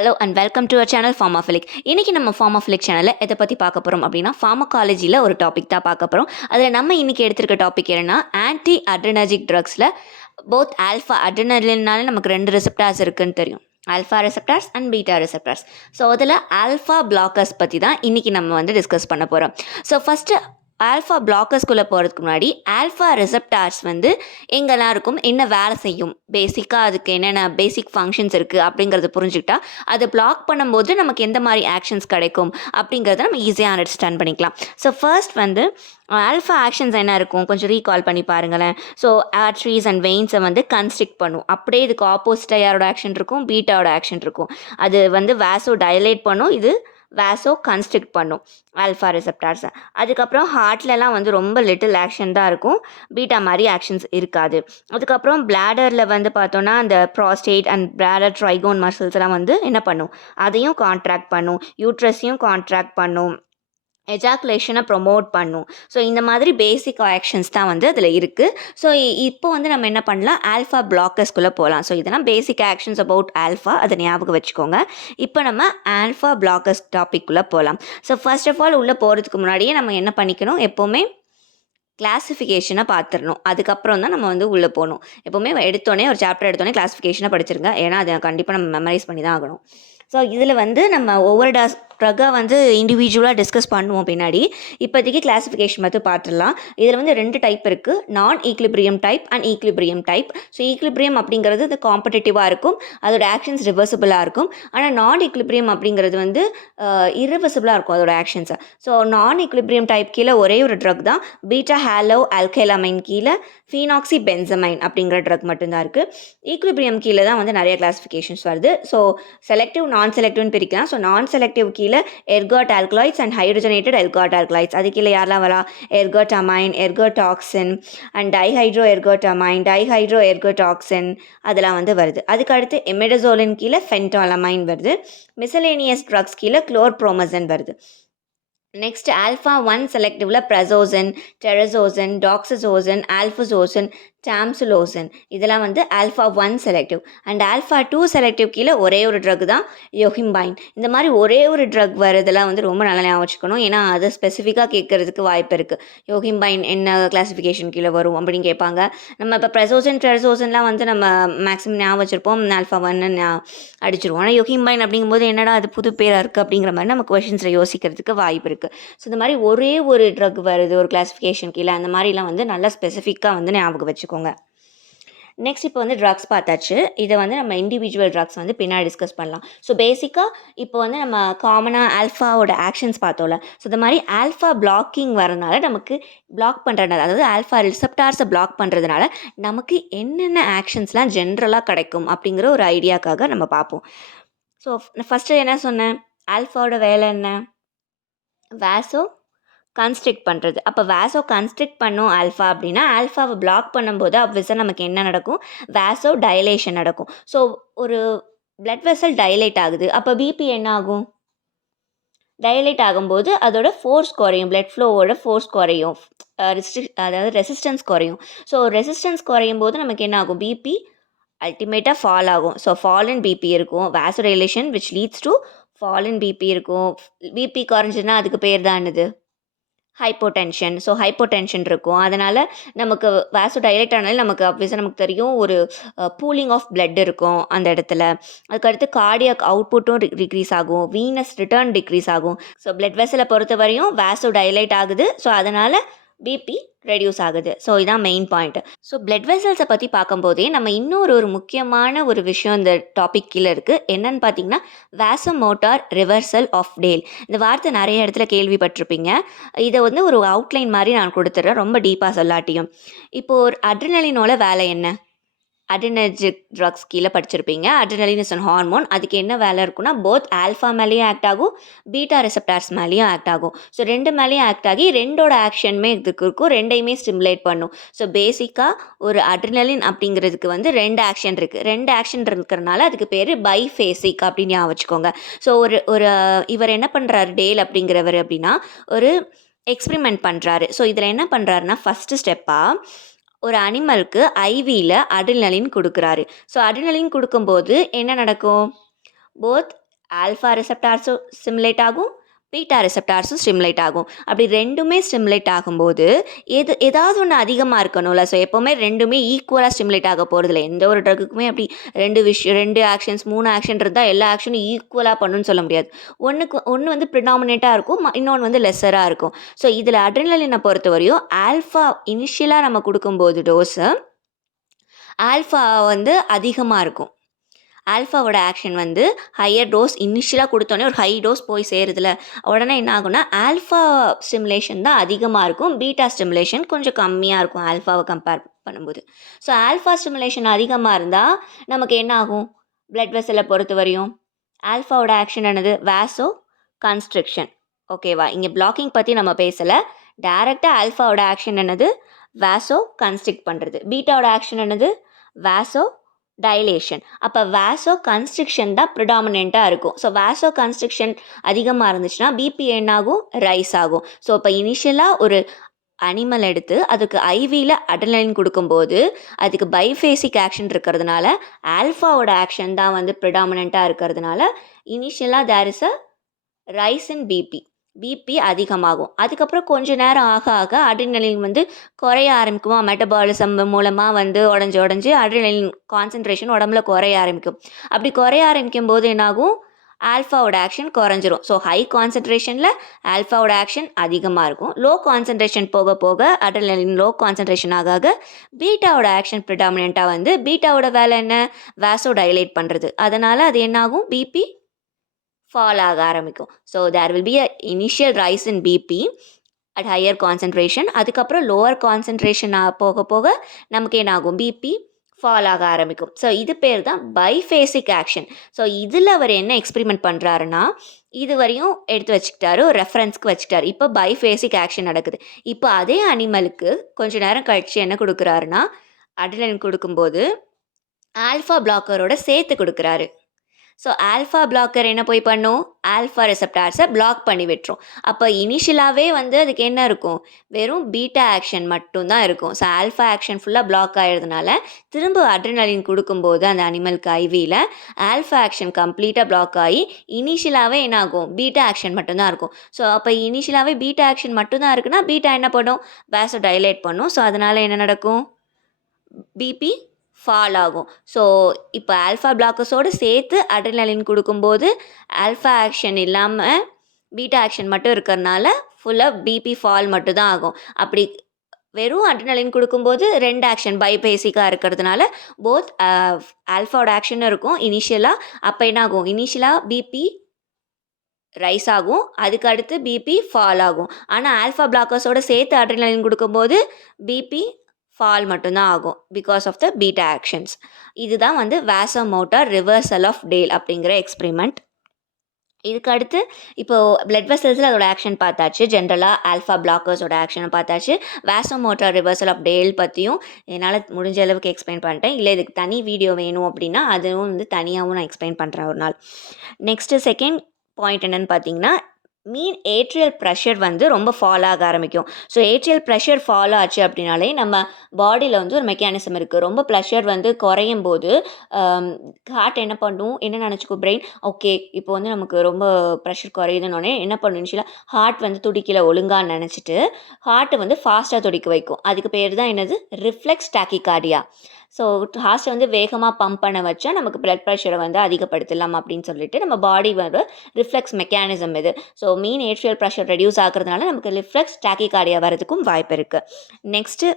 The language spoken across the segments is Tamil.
Hello and welcome to our channel Pharmaphilic. இன்றைக்கி நம்ம ஃபார்மாஃபிலிக் சேனலில் எதை பற்றி பார்க்க போகிறோம் அப்படின்னா ஃபார்மகாலஜியில் ஒரு டாபிக் தான் பார்க்க போகிறோம். அதில் நம்ம இன்றைக்கி எடுத்திருக்க டாபிக் என்னென்னா ஆன்டி அட்ரினர்ஜிக் ட்ரக்ஸில் போத் ஆல்ஃபா அட்ரினலின்னாலே நமக்கு 2 ரிசெப்டார்ஸ் இருக்குதுன்னு தெரியும், alpha receptors and beta receptors. So அதில் ஆல்ஃபா பிளாக்கர்ஸ் பற்றி தான் இன்றைக்கி நம்ம டிஸ்கஸ் பண்ண போகிறோம். ஸோ ஃபஸ்ட்டு ஆல்ஃபா பிளாக்கர்ஸ்குள்ளே போகிறதுக்கு முன்னாடி ஆல்ஃபா ரிசெப்டார்ஸ் எங்கெல்லாம் இருக்கும், என்ன வேலை செய்யும், பேசிக்காக அதுக்கு என்னென்ன பேசிக் ஃபங்க்ஷன்ஸ் இருக்குது அப்படிங்கிறத புரிஞ்சுக்கிட்டா அதை பிளாக் பண்ணும்போது நமக்கு எந்த மாதிரி ஆக்ஷன்ஸ் கிடைக்கும் அப்படிங்கிறத நம்ம ஈஸியாக அண்டர்ஸ்டாண்ட் பண்ணிக்கலாம். ஸோ ஃபர்ஸ்ட் ஆல்ஃபா ஆக்ஷன்ஸ் என்ன இருக்கும் கொஞ்சம் ரீகால் பண்ணி பாருங்களேன். ஸோ ஆர்ட்ரீஸ் அண்ட் வெயின்ஸை கன்ஸ்ட்ரிக்ட் பண்ணும். அப்படியே இதுக்கு ஆப்போசிட்டாக யாரோட ஆக்ஷன் இருக்கும், பீட்டாவோட ஆக்ஷன் இருக்கும். அது வேசோ டைலேட் பண்ணும், இது வேசோ கன்ஸ்ட்ரிக்ட் பண்ணும் ஆல்ஃபா ரிசெப்டார்ஸை. அதுக்கப்புறம் ஹார்ட்லலாம் ரொம்ப லிட்டில் ஆக்ஷன் தான் இருக்கும், பீட்டா மாதிரி ஆக்ஷன்ஸ் இருக்காது. அதுக்கப்புறம் பிளாடரில் பார்த்தோன்னா அந்த ப்ராஸ்டேட் அண்ட் பிளாடர் ட்ரைகோன் மசில்ஸ்லாம் என்ன பண்ணும், அதையும் கான்ட்ராக்ட் பண்ணும், யூட்ரஸையும் கான்ட்ராக்ட் பண்ணும், எஜாக்குலேஷனை ப்ரொமோட் பண்ணும். ஸோ இந்த மாதிரி பேசிக் ஆக்ஷன்ஸ் தான் அதில் இருக்குது. ஸோ இப்போ நம்ம என்ன பண்ணலாம், ஆல்ஃபா பிளாக்கர்ஸ்குள்ளே போகலாம். ஸோ இதெல்லாம் பேசிக் ஆக்ஷன்ஸ் அபவுட் ஆல்ஃபா, அதை ஞாபகம் வச்சுக்கோங்க. இப்போ நம்ம ஆல்ஃபா பிளாக்கர்ஸ் டாபிக்குள்ளே போகலாம். ஸோ ஃபர்ஸ்ட் ஆஃப் ஆல் உள்ளே போகிறதுக்கு முன்னாடியே நம்ம என்ன பண்ணிக்கணும், எப்போவுமே கிளாஸிஃபிகேஷனை பார்த்துடணும். அதுக்கப்புறம் தான் நம்ம உள்ளே போகணும். எப்போவுமே எடுத்தோடனே ஒரு சாப்டர் எடுத்தோடனே கிளாஸிஃபிகேஷனை படிச்சிருங்க, ஏன்னா அதை கண்டிப்பாக நம்ம மெமரைஸ் பண்ணி தான் ஆகணும். ஸோ இதில் நம்ம ஒவ்வொரு ட்ரக்கை இண்டிவிஜுவலாக டிஸ்கஸ் பண்ணுவோம் பின்னாடி. இப்போதைக்கு கிளாஸிஃபிகேஷன் மட்டும் பார்த்துடலாம். இதில் 2 டைப் இருக்குது, நான் equilibrium type and equilibrium type. So equilibrium அப்படிங்கிறது இது காம்படிட்டிவாக இருக்கும், அதோட ஆக்ஷன்ஸ் ரிவர்சிபிளாக இருக்கும். ஆனால் நான் ஈக்லிபிரியம் அப்படிங்கிறது இரிவர்சிபிளாக இருக்கும் அதோட ஆக்ஷன்ஸை. ஸோ நான் ஈக்லிபிரியம் டைப் கீழே ஒரே ஒரு ட்ரக் தான், பீட்டா ஹாலோ ஆல்கைலமைன் கீழே ஃபீனாக்சி பென்சமைன் அப்படிங்கிற ட்ரக் மட்டும்தான் இருக்குது. ஈக்லிபிரியம் கீழே தான் நிறைய கிளாஸிஃபிகேஷன்ஸ் வருது. ஸோ செலக்டிவ் நான் செலக்டிவ்னு பிரிக்கலாம். ஸோ நான் செலக்டிவ் கீழே எர்காட் ஆல்கலாய்ட்ஸ் அண்ட் ஹைட்ரோஜனேட்டட் எர்காட் ஆல்கலாய்ட்ஸ். அது கீழே யாரெல்லாம் வரா, எர்கோட்டமைன், எர்கோடாக்சின் அண்ட் டைஹைட்ரோ எர்கோட்டமைன், டைஹைட்ரோ எர்கோடாக்சின் அதெல்லாம் வருது. அதுக்கு அடுத்து எமிடசோலின் கீழே ஃபென்டாலமைன் வருது. மிசலேனியஸ் ட்ரக்ஸ் கீழே குளோர்ப்ரோமசன் வருது. நெக்ஸ்ட் ஆல்ஃபா 1 செலக்டிவில் ப்ரசோசன், டெரசோசன், டாக்ஸசோசன், ஆல்ஃபசோசன், டாம்சுலோசன் இதெல்லாம் alpha 1 selective. And alpha 2 selective கீழே ஒரே ஒரு ட்ரக் தான் யோஹிம்பைன். இந்த மாதிரி ஒரே ஒரு ட்ரக் வரதெல்லாம் ரொம்ப நல்லா ஞாபகம் வச்சுக்கணும், ஏன்னா அதை ஸ்பெசிஃபிக்காக கேட்கறதுக்கு வாய்ப்பு இருக்குது. யோஹிம்பைன் என்ன கிளாஸிஃபிகேஷன் கீழே வரும் அப்படின்னு கேட்பாங்க. நம்ம இப்போ ப்ரசோசன் டெரசோசன்லாம் நம்ம மேக்ஸிமம் ஞாபகம் வச்சுருப்போம், ஆல்ஃபா 1 அடிச்சிருவோம். ஆனால் யோஹிம்பைன் அப்படிங்கும்போது என்னடா அது புது பேராக இருக்குது அப்படிங்கிற மாதிரி நம்ம கொஷின்ஸில் யோசிக்கிறதுக்கு வாய்ப்பு இருக்குது. ஸோ இந்த மாதிரி ஒரே ஒரு ட்ரக் வருது ஒரு கிளாஸிஃபிகேஷன் கீழே, அந்த மாதிரிலாம் நல்லா ஸ்பெசிஃபிக்காக ஞாபகம் வச்சுக்கோங்க. நெக்ஸ்ட் இப்போ ட்ரக்ஸ் பார்த்தாச்சு. இதை நம்ம இண்டிவிஜுவல் ட்ரக்ஸ் பின்னாடி டிஸ்கஸ் பண்ணலாம். ஸோ பேசிக்காக இப்போ நம்ம காமனாக ஆல்ஃபாவோட ஆக்ஷன்ஸ் பார்த்தோம்ல. ஸோ இந்த மாதிரி ஆல்ஃபா பிளாக்கிங் வரனால நமக்கு பிளாக் பண்ணுறதுனால, அதாவது ஆல்ஃபா ரிசெப்டார்ஸை பிளாக் பண்ணுறதுனால நமக்கு என்னென்ன ஆக்ஷன்ஸ்லாம் ஜென்ரலாக கிடைக்கும் அப்படிங்கிற ஒரு ஐடியாக்காக நம்ம பார்ப்போம். ஸோ ஃபஸ்ட்டு என்ன சொன்னேன், ஆல்ஃபாவோட வேலை என்ன, வேசோ கன்ஸ்ட்ரிக்ட் பண்ணுறது. அப்போ வேசோ கன்ஸ்ட்ரிக்ட் பண்ணும் ஆல்ஃபா அப்படின்னா, ஆல்ஃபாவை பிளாக் பண்ணும்போது அப்வியஸாக நமக்கு என்ன நடக்கும், வேசோ டைலேஷன் நடக்கும். ஸோ ஒரு பிளட் வெசல் டைலேட் ஆகுது, அப்போ பிபி என்ன ஆகும், டைலேட் ஆகும்போது அதோட ஃபோர்ஸ் குறையும், பிளட் ஃப்ளோவோட ஃபோர்ஸ் குறையும், அதாவது ரெசிஸ்டன்ஸ் குறையும். ஸோ ரெசிஸ்டன்ஸ் குறையும் போது நமக்கு என்ன ஆகும், பிபி அல்டிமேட்டாக ஃபால் ஆகும். ஸோ ஃபால் இன் பிபி இருக்கும், vasodilation which leads to fall in BP இருக்கும். பிபி குறைஞ்சுன்னா அதுக்கு பேர் தான் என்னது, ஹைப்போடென்ஷன். ஸோ ஹைப்போடென்ஷன் இருக்கும், அதனால் நமக்கு வேசோ டைலேட் ஆனாலும் நமக்கு அப்வியஸாக நமக்கு தெரியும் ஒரு பூலிங் ஆஃப் பிளட் இருக்கும் அந்த இடத்துல. அதுக்கடுத்து கார்டியாக் அவுட்புட்டும் டிக்ரீஸ் ஆகும், வீனஸ் ரிட்டர்ன் டிக்ரீஸ் ஆகும். ஸோ பிளட் வெசலை பொறுத்த வரையும் வேசோ டைலேட் ஆகுது, ஸோ அதனால் பிபி ரெடியூஸ் ஆகுது. ஸோ இதான் மெயின் பாயிண்ட். ஸோ பிளட் வெசல்ஸை பற்றி பார்க்கும்போதே நம்ம இன்னொரு முக்கியமான ஒரு விஷயம் இந்த டாபிக் கீழே இருக்குது. என்னன்னு பார்த்தீங்கன்னா வேசோமோட்டார் ரிவர்சல் ஆஃப் டேல். இந்த வார்த்தை நிறைய இடத்துல கேள்விப்பட்டிருப்பீங்க. இதை ஒரு அவுட்லைன் மாதிரி நான் கொடுத்துட்றேன், ரொம்ப டீப்பாக சொல்லாட்டியும். இப்போது ஒரு அட்ரினலினோட வேலை என்ன, அட்ரினர்ஜிக் ட்ரக்ஸ் கீழே படிச்சிருப்பீங்க. Adrenaline is an hormone. அதுக்கு என்ன வேலை இருக்குன்னா, போத் ஆல்ஃபா மேலேயும் ஆக்ட் ஆகும், பீட்டா ரிசெப்டார்ஸ் மேலேயும் ஆக்ட் ஆகும். ஸோ 2 மேலேயும் ஆக்ட் ஆகி 2ஓட ஆக்ஷனுமே இதுக்கு இருக்கும், 2ஐயுமே ஸ்டிமுலேட் பண்ணும். ஸோ பேசிக்காக ஒரு அட்ரினலின் அப்படிங்கிறதுக்கு 2 ஆக்ஷன் இருக்குது. 2 ஆக்ஷன் இருக்கிறனால அதுக்கு பேர் பைஃபேசிக் அப்படின்னு ஞாபகம் வச்சுக்கோங்க. ஸோ ஒரு இவர் என்ன பண்ணுறாரு, டேல் அப்படிங்கிறவர் அப்படின்னா ஒரு எக்ஸ்பிரிமெண்ட் பண்ணுறாரு. ஸோ இதில் என்ன பண்ணுறாருன்னா, ஃபஸ்ட்டு ஸ்டெப்பாக ஒரு அனிமலுக்கு ஐவியில் அட்ரினலின் கொடுக்குறாரு. ஸோ அட்ரினலின் கொடுக்கும்போது என்ன நடக்கும், போத் ஆல்ஃபா ரிசெப்டார்ஸும் ஸ்டிமுலேட் ஆகும், பீட்டா ரிசெப்டார்ஸும் ஸ்டிமுலேட் ஆகும். அப்படி 2மே ஸ்டிமுலேட் ஆகும்போது, ஏதாவது ஒண்ணு அதிகமா இருக்கணும்ல. ஸோ எப்பவுமே 2மே ஈக்குவலா ஸ்டிமுலேட் ஆக போறதில்ல. எந்த ஒரு ட்ரக்குக்குமே அப்படி 2 ஆக்ஷன்ஸ், 3 ஆக்ஷன் இருந்தா எல்லா ஆக்ஷனும் ஈக்குவலா பண்ணும்னு சொல்ல முடியாது. ஒண்ணு வந்து ப்ரிடாமினன்ட்டா இருக்கும். இன்னொன்னு வந்து லெஸ்ஸரா இருக்கும். ஸோ இதில அட்ரினலின பொறுத்தவரையும் ஆல்ஃபா இனிஷியலா நம்ம குடுக்கும்போது டோஸு, ஆல்ஃபா வந்து அதிகமா இருக்கும். ஆல்ஃபாவோட ஆக்ஷன் வந்து ஹையர் டோஸ் இனிஷியலா குடுத்தோனே ஒரு ஹை டோஸ் போய் சேருதுல, உடனே என்ன ஆகும்னா, ஆல்ஃபா ஸ்டிமுலேஷன் தான் அதிகமா இருக்கும். பீட்டா ஸ்டிமுலேஷன் கொஞ்சம் கம்மியா இருக்கும் ஆல்ஃபாவ கம்பேர் பண்ணும்போது. ஸோ ஆல்ஃபா ஸ்டிமுலேஷன் அதிகமா இருந்தா, நமக்கு என்ன ஆகும்? பிளட் வெசல பொறுத்தவரையும், ஆல்ஃபாவோட ஆக்ஷன் என்னது? வாசோ கன்ஸ்ட்ரிக்ஷன். ஓகேவா? இங்க பிளாக்கிங் பத்தி நம்ம பேசல. டைரக்ட்டா ஆல்ஃபாவோட ஆக்ஷன் என்னது? வாசோ கன்ஸ்ட்ரிக்ட் பண்றது. பீட்டாவோட ஆக்ஷன் என்னது? வாசோ டைலேஷன். அப்போ வாசோ கன்ஸ்ட்ரிக்ஷன் தான் ப்ரிடாமினெண்ட்டாக இருக்கும். ஸோ வாசோ கன்ஸ்ட்ரிக்ஷன் அதிகமாக இருந்துச்சுன்னா பிபி என்னாகும்? ரைஸ் ஆகும். ஸோ இப்போ இனிஷியலாக ஒரு அனிமல் எடுத்து அதுக்கு ஐவியில் அட்ரினலின் கொடுக்கும்போது அதுக்கு பைஃபேசிக் ஆக்ஷன் இருக்கிறதுனால ஆல்ஃபாவோட ஆக்ஷன் தான் வந்து ப்ரிடாமினெண்ட்டாக இருக்கிறதுனால இனிஷியலாக there is a rise in BP அதிகமாகும். அதுக்கப்புறம் கொஞ்ச நேரம் ஆக ஆக அட்ரினலின் வந்து குறைய ஆரம்பிக்குமா, மெட்டபாலிசம் மூலமாக வந்து உடஞ்சி அட்ரினலின் கான்சன்ட்ரேஷன் உடம்புல குறைய ஆரம்பிக்கும். அப்படி குறைய ஆரம்பிக்கும் போது என்னாகும்? ஆல்ஃபாவோட ஆக்ஷன் குறைஞ்சிரும். ஸோ ஹை கான்சன்ட்ரேஷனில் ஆல்ஃபாவோட ஆக்ஷன் அதிகமாக இருக்கும். லோ கான்சன்ட்ரேஷன் போக போக அட்ரினலின் லோ கான்சன்ட்ரேஷன் ஆக ஆக பீட்டாவோட ஆக்ஷன் ப்ரிடாமினெண்ட்டாக வந்து பீட்டாவோட வேலை என்ன? வாசோ டைலேட் பண்ணுறது. அதனால் அது என்னாகும்? பிபி ஃபால் ஆக ஆரம்பிக்கும். So there will be a initial rise in BP at higher concentration. அதுக்கப்புறம் லோவர் கான்சன்ட்ரேஷன் போக போக நமக்கு என்ன ஆகும்? பிபி ஃபால் ஆக ஆரம்பிக்கும். ஸோ இது பேர் தான் பைஃபேசிக் ஆக்ஷன். ஸோ இதில் அவர் என்ன எக்ஸ்பெரிமெண்ட் பண்ணுறாருன்னா, இது வரையும் எடுத்து வச்சுக்கிட்டாரு, ஒரு ரெஃபரன்ஸ்க்கு வச்சுக்கிட்டாரு. இப்போ பைஃபேசிக் ஆக்ஷன் நடக்குது. இப்போ அதே அனிமலுக்கு கொஞ்ச நேரம் கழிச்சு என்ன கொடுக்குறாருன்னா, அட்ரினலின் கொடுக்கும்போது ஆல்ஃபா பிளாக்கரோட சேர்த்து கொடுக்குறாரு. ஸோ ஆல்ஃபா பிளாக்கர் என்ன போய் பண்ணும்? ஆல்ஃபா ரெசெப்டார்ஸை பிளாக் பண்ணி விட்டுரும். அப்போ இனிஷியலாகவே வந்து அதுக்கு என்ன இருக்கும்? வெறும் பீட்டா ஆக்ஷன் மட்டும்தான் இருக்கும். ஸோ ஆல்ஃபா ஆக்ஷன் ஃபுல்லாக பிளாக் ஆகிறதுனால திரும்ப அட்ரினலின் கொடுக்கும்போது அந்த அனிமலுக்கு ஐவியில் ஆல்ஃபா ஆக்ஷன் கம்ப்ளீட்டாக பிளாக் ஆகி இனிஷியலாகவே என்ன ஆகும்? பீட்டா ஆக்ஷன் மட்டும்தான் இருக்கும். ஸோ அப்போ இனிஷியலாகவே பீட்டா ஆக்ஷன் மட்டும்தான் இருக்குன்னா பீட்டா என்ன பண்ணும்? வாசோ டைலேட் பண்ணும். ஸோ அதனால் என்ன நடக்கும்? பிபி ஃபால் ஆகும். ஸோ இப்போ ஆல்ஃபா பிளாக்கர்ஸோடு சேர்த்து அட்ரினலின் கொடுக்கும்போது ஆல்ஃபா ஆக்ஷன் இல்லாமல் பீட்டா ஆக்ஷன் மட்டும் இருக்கிறதுனால ஃபுல்லாக பிபி ஃபால் மட்டும் தான் ஆகும். அப்படி வெறும் அட்ரினலின் கொடுக்கும்போது 2 ஆக்ஷன் பைபேசிக்காக இருக்கிறதுனால போத் ஆல்ஃபாவோட ஆக்ஷனும் இருக்கும் இனிஷியலாக. அப்போ என்ன ஆகும்? இனிஷியலாக பிபி ரைஸ் ஆகும், அதுக்கு அடுத்து பிபி ஃபால் ஆகும். ஆனால் ஆல்ஃபா பிளாக்கர்ஸோடு சேர்த்து அட்ரினலின் கொடுக்கும்போது பிபி ஃபால் மட்டும்தான் ஆகும் because of the beta actions. இதுதான் வந்து வாசோமோட்டார் ரிவர்சல் ஆஃப் டேல் அப்படிங்கிற எக்ஸ்பெரிமெண்ட். இதுக்கு அடுத்து இப்போது பிளட் வெசல்ஸில் அதோட ஆக்ஷன் பார்த்தாச்சு. ஜென்ரலாக ஆல்ஃபா பிளாக்கர்ஸோட ஆக்ஷனை பார்த்தாச்சு. வாசோமோட்டார் ரிவர்சல் ஆஃப் டேல் பற்றியும் என்னால் முடிஞ்ச அளவுக்கு எக்ஸ்பிளைன் பண்ணிட்டேன். இல்லை இதுக்கு தனி வீடியோ வேணும் அப்படின்னா அதுவும் வந்து தனியாகவும் நான் எக்ஸ்பிளைன் பண்ணுறேன் ஒரு நாள். நெக்ஸ்ட்டு செகண்ட் பாயிண்ட் என்னென்னு பார்த்தீங்கன்னா, மீன் ஏட்ரியல் ப்ரெஷர் வந்து ரொம்ப ஃபால் ஆக ஆரம்பிக்கும். ஸோ ஏட்ரியல் ப்ரெஷர் ஃபால் ஆச்சு அப்படின்னாலே நம்ம பாடியில் வந்து ஒரு மெக்கானிசம் இருக்குது. ரொம்ப ப்ரெஷர் வந்து குறையும் போது ஹார்ட் என்ன பண்ணும்? என்ன நினச்சிக்கும் பிரெயின்? ஓகே இப்போ வந்து நமக்கு ரொம்ப ப்ரெஷர் குறையுதுன்னொடனே என்ன பண்ணும்? இனிஷியலாக ஹார்ட் வந்து துடிக்கல ஒழுங்கான்னு நினச்சிட்டு ஹார்ட்டை வந்து ஃபாஸ்ட்டாக துடிக்க வைக்கும். அதுக்கு பேர் தான் என்னது? Reflex tachycardia. ஸோ ஹார்ட்டை வந்து வேகமாக பம்ப் பண்ண வச்சா நமக்கு பிளட் ப்ரெஷரை வந்து அதிகப்படுத்தலாம் அப்படின்னு சொல்லிட்டு நம்ம பாடி வந்து ரிஃப்ளெக்ஸ் மெக்கானிசம் இது. ஸோ மீன் ஏட்ரியல் ப்ரெஷர் ரெடியூஸ் ஆகிறதுனால நமக்கு ரிஃப்ளெக்ஸ் டாக்கிகார்டியா வரதுக்கும் வாய்ப்பு இருக்குது. நெக்ஸ்ட்டு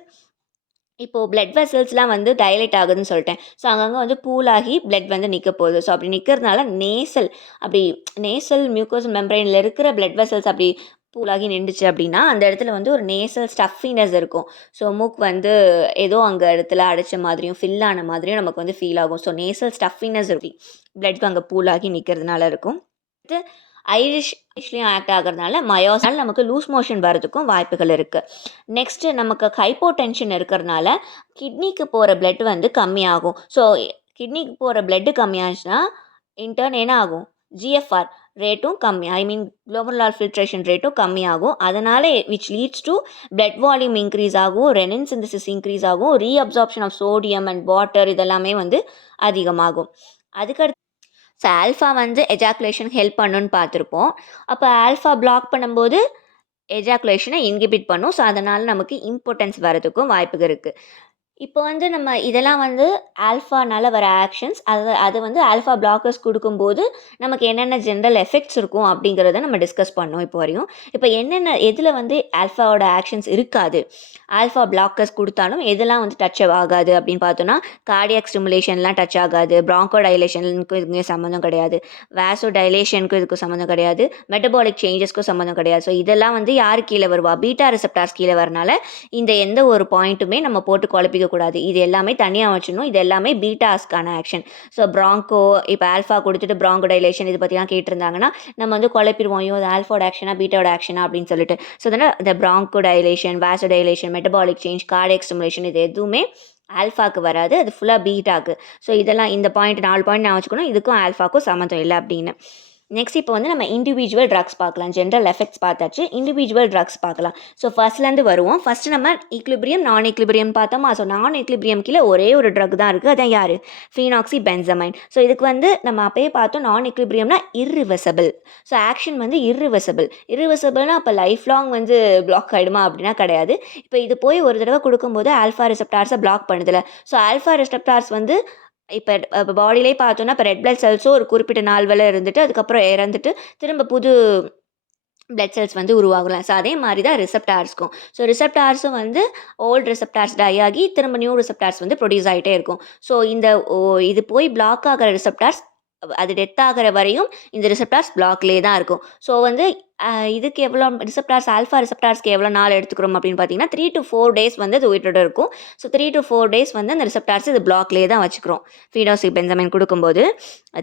இப்போது பிளட் வெசல்ஸ்லாம் வந்து டைலேட் ஆகுதுன்னு சொல்லிட்டேன். ஸோ அங்கங்கே வந்து பூலாகி பிளட் வந்து நிற்க போகுது. ஸோ அப்படி நிற்கிறதுனால நேசல் மியூக்கோஸ் மெம்பரைனில் இருக்கிற பிளட் வெசல்ஸ் அப்படி பூலாகி நின்றுச்சு அப்படின்னா அந்த இடத்துல வந்து ஒரு நேசல் ஸ்டஃபினஸ் இருக்கும். ஸோ மூக்கு வந்து ஏதோ அங்கே இடத்துல அடைச்ச மாதிரியும் ஃபில் ஆன மாதிரியும் நமக்கு வந்து ஃபீல் ஆகும். ஸோ நேசல் ஸ்டஃபினஸ் அப்படி பிளட் அங்கே பூலாகி நிற்கிறதுனால இருக்கும். அடுத்து ஐரிஷ்லேயும் ஆக்ட் ஆகிறதுனால மயோஸ்னால் நமக்கு லூஸ் மோஷன் வரதுக்கும் வாய்ப்புகள் இருக்குது. நெக்ஸ்ட்டு நமக்கு ஹைப்போடென்ஷன் இருக்கிறதுனால கிட்னிக்கு போகிற பிளட் வந்து கம்மியாகும். ஸோ கிட்னிக்கு போகிற பிளட்டு கம்மியாச்சுன்னா இன்டர்ன் என்ன ஆகும்? ஜிஎஃப்ஆர் ரேட்டும் கம்மி, குளோமெருலர் ஃபில்ட்ரேஷன் ரேட்டும் கம்மியாகும். அதனால் which leads to blood volume increase ஆகும், ரெனின் சிந்தசிஸ் இன்க்ரீஸ் ஆகும், reabsorption of sodium and water இதெல்லாமே வந்து அதிகமாகும். அதுக்கடுத்து ஸோ ஆல்ஃபா வந்து எஜாக்குலேஷன் ஹெல்ப் பண்ணுன்னு பார்த்துருப்போம். அப்போ ஆல்ஃபா பிளாக் பண்ணும்போது எஜாக்குலேஷனை இன்ஹிபிட் பண்ணும். ஸோ அதனால் நமக்கு இம்பார்ட்டன்ஸ் வரதுக்கும் வாய்ப்புகள் இருக்குது. இப்போ வந்து நம்ம இதெல்லாம் வந்து ஆல்ஃபானால வர ஆக்ஷன்ஸ். அது வந்து ஆல்ஃபா பிளாக்கர்ஸ் குடுக்கும்போது, நமக்கு என்னென்ன ஜென்ரல் எஃபெக்ட்ஸ் இருக்கும் அப்படிங்கிறத நம்ம டிஸ்கஸ் பண்ணோம் இப்போ வரையும். இப்போ என்னென்ன எதில வந்து ஆல்ஃபாவோட ஆக்ஷன்ஸ் இருக்காது, ஆல்ஃபா பிளாக்கர்ஸ் குடுத்தாலும் எதெல்லாம் வந்து டச் ஆகாது அப்படின்னு பார்த்தோம்னா, கார்டியாக் ஸ்டிமுலேஷன்லாம் டச் ஆகாது, பிராங்கோ டைலேஷனுக்கும் இதுக்கும் சம்மந்தம் கிடையாது, வாசோ டைலேஷனுக்கும் இதுக்கும் சம்மந்தம் கிடையாது, மெட்டபாலிக் சேஞ்சஸ்க்கும் சம்மந்தம் கிடையாது. ஸோ இதெல்லாம் வந்து யார் கீழ வருவா? பீட்டா ரிசெப்டார்ஸ் கீழ வரனால, இந்த எந்த ஒரு பாயிண்ட்டுமே நம்ம போட்டு குழப்பிக்க கூடாது. இது எல்லாமே தனியா வச்சுக்கணும். இது எல்லாமே பீட்டாஸ்க்கான ஆக்ஷன். ஸோ பிராங்கோ இப்போ ஆல்ஃபா குடுத்துட்டு பிராங்கோ டைலேஷன் இத பத்திலாம் கேட்டிருந்தாங்கன்னா, நம்ம வந்து குழப்பிருவோம். ஐயோ! அது ஆல்ஃபாவோட ஆக்ஷனா, பீட்டாவோட ஆக்ஷனா அப்படின்னு சொல்லிட்டு. ஸோ அதனால இந்த bronchodilation, vasodilation, metabolic change, cardiac stimulation இது எதுவுமே ஆல்ஃபாக்கு வராது. அது ஃபுல்லா பீட்டாக்கு. ஸோ இதெல்லாம் இந்த பாயிண்ட் 4 பாயிண்ட் நான் வச்சுக்கணும். இதுக்கும் ஆல்ஃபாக்கும் சம்மந்தம் இல்ல அப்படின்னு. நெக்ஸ்ட் இப்போ வந்து நம்ம இண்டிவிஜுவல் ட்ரக்ஸ் பார்க்கலாம். ஜென்ரல் எஃபெக்ட்ஸ் பார்த்தாச்சு. இண்டிவிஜுவல் ட்ரக்ஸ் பார்க்கலாம். ஸோ ஃபர்ஸ்ட்லேருந்து வருவோம். ஃபர்ஸ்ட் நம்ம ஈக்லிபிரியம், நான் ஈக்லிபிரியம் பார்த்தோமா? ஸோ நான் ஈக்லிபிரியம் கீழ ஒரே ஒரு ட்ரக் தான் இருக்குது. அதான் யாரு? ஃபீனாக்சி பென்சமைன். ஸோ இதுக்கு வந்து நம்ம அப்பயே பார்த்தோம் நான் ஈக்லிபிரியம்னா இர்ரிவர்சபிள். ஸோ ஆக்ஷன் வந்து இர்ரிவர்சபிள். இர்ரிவர்சபிள்னா அப்போ லைஃப் லாங் வந்து பிளாக் ஆகிடுமா அப்படின்னா கிடையாது. இப்போ இது போய் ஒரு தடவை கொடுக்கும்போது ஆல்ஃபா ரிசெப்டார்ஸை பிளாக் பண்ணுதில்ல. ஸோ ஆல்ஃபா ரிசெப்டார்ஸ் வந்து இப்போ பாடியிலே பார்த்தோன்னா, இப்போ ரெட் பிளட் செல்ஸும் ஒரு குறிப்பிட்ட நாள் வரை இருந்துட்டு, அதுக்கப்புறம் இறந்துட்டு, திரும்ப புது பிளட் செல்ஸ் வந்து உருவாகலாம். ஸோ அதே மாரி தான் ரிசெப்டார்ஸ்க்கும். ஸோ ரிசெப்டார்ஸும் வந்து ஓல்ட் ரிசெப்டார்ஸ் டை ஆகி, திரும்ப நியூ ரிசெப்டார்ஸ் வந்து ப்ரொடியூஸ் ஆகிட்டே இருக்கும். ஸோ இந்த இது போய் பிளாக் ஆகிற ரிசெப்டார்ஸ் அது டெத் ஆகிற வரையும் இந்த ரிசெப்டார்ஸ் பிளாக்லேயே தான் இருக்கும். ஸோ வந்து இதுக்கு எவ்வளோ ரிசெப்டார்ஸ் ஆல்ஃபா ரிசெப்டார்ஸ்க்கு எவ்வளோ நாள் எடுத்துக்கிறோம் அப்படின்னு பார்த்தீங்கன்னா 3 to 4 டேஸ் வந்து அது உயிரோட இருக்கும். ஸோ 3 to 4 டேஸ் வந்து அந்த ரிசெப்டார்ஸ் இது பிளாக்லேயே தான் வச்சுக்கிறோம். ஃபீனாக்சி பென்சமைன் கொடுக்கும்போது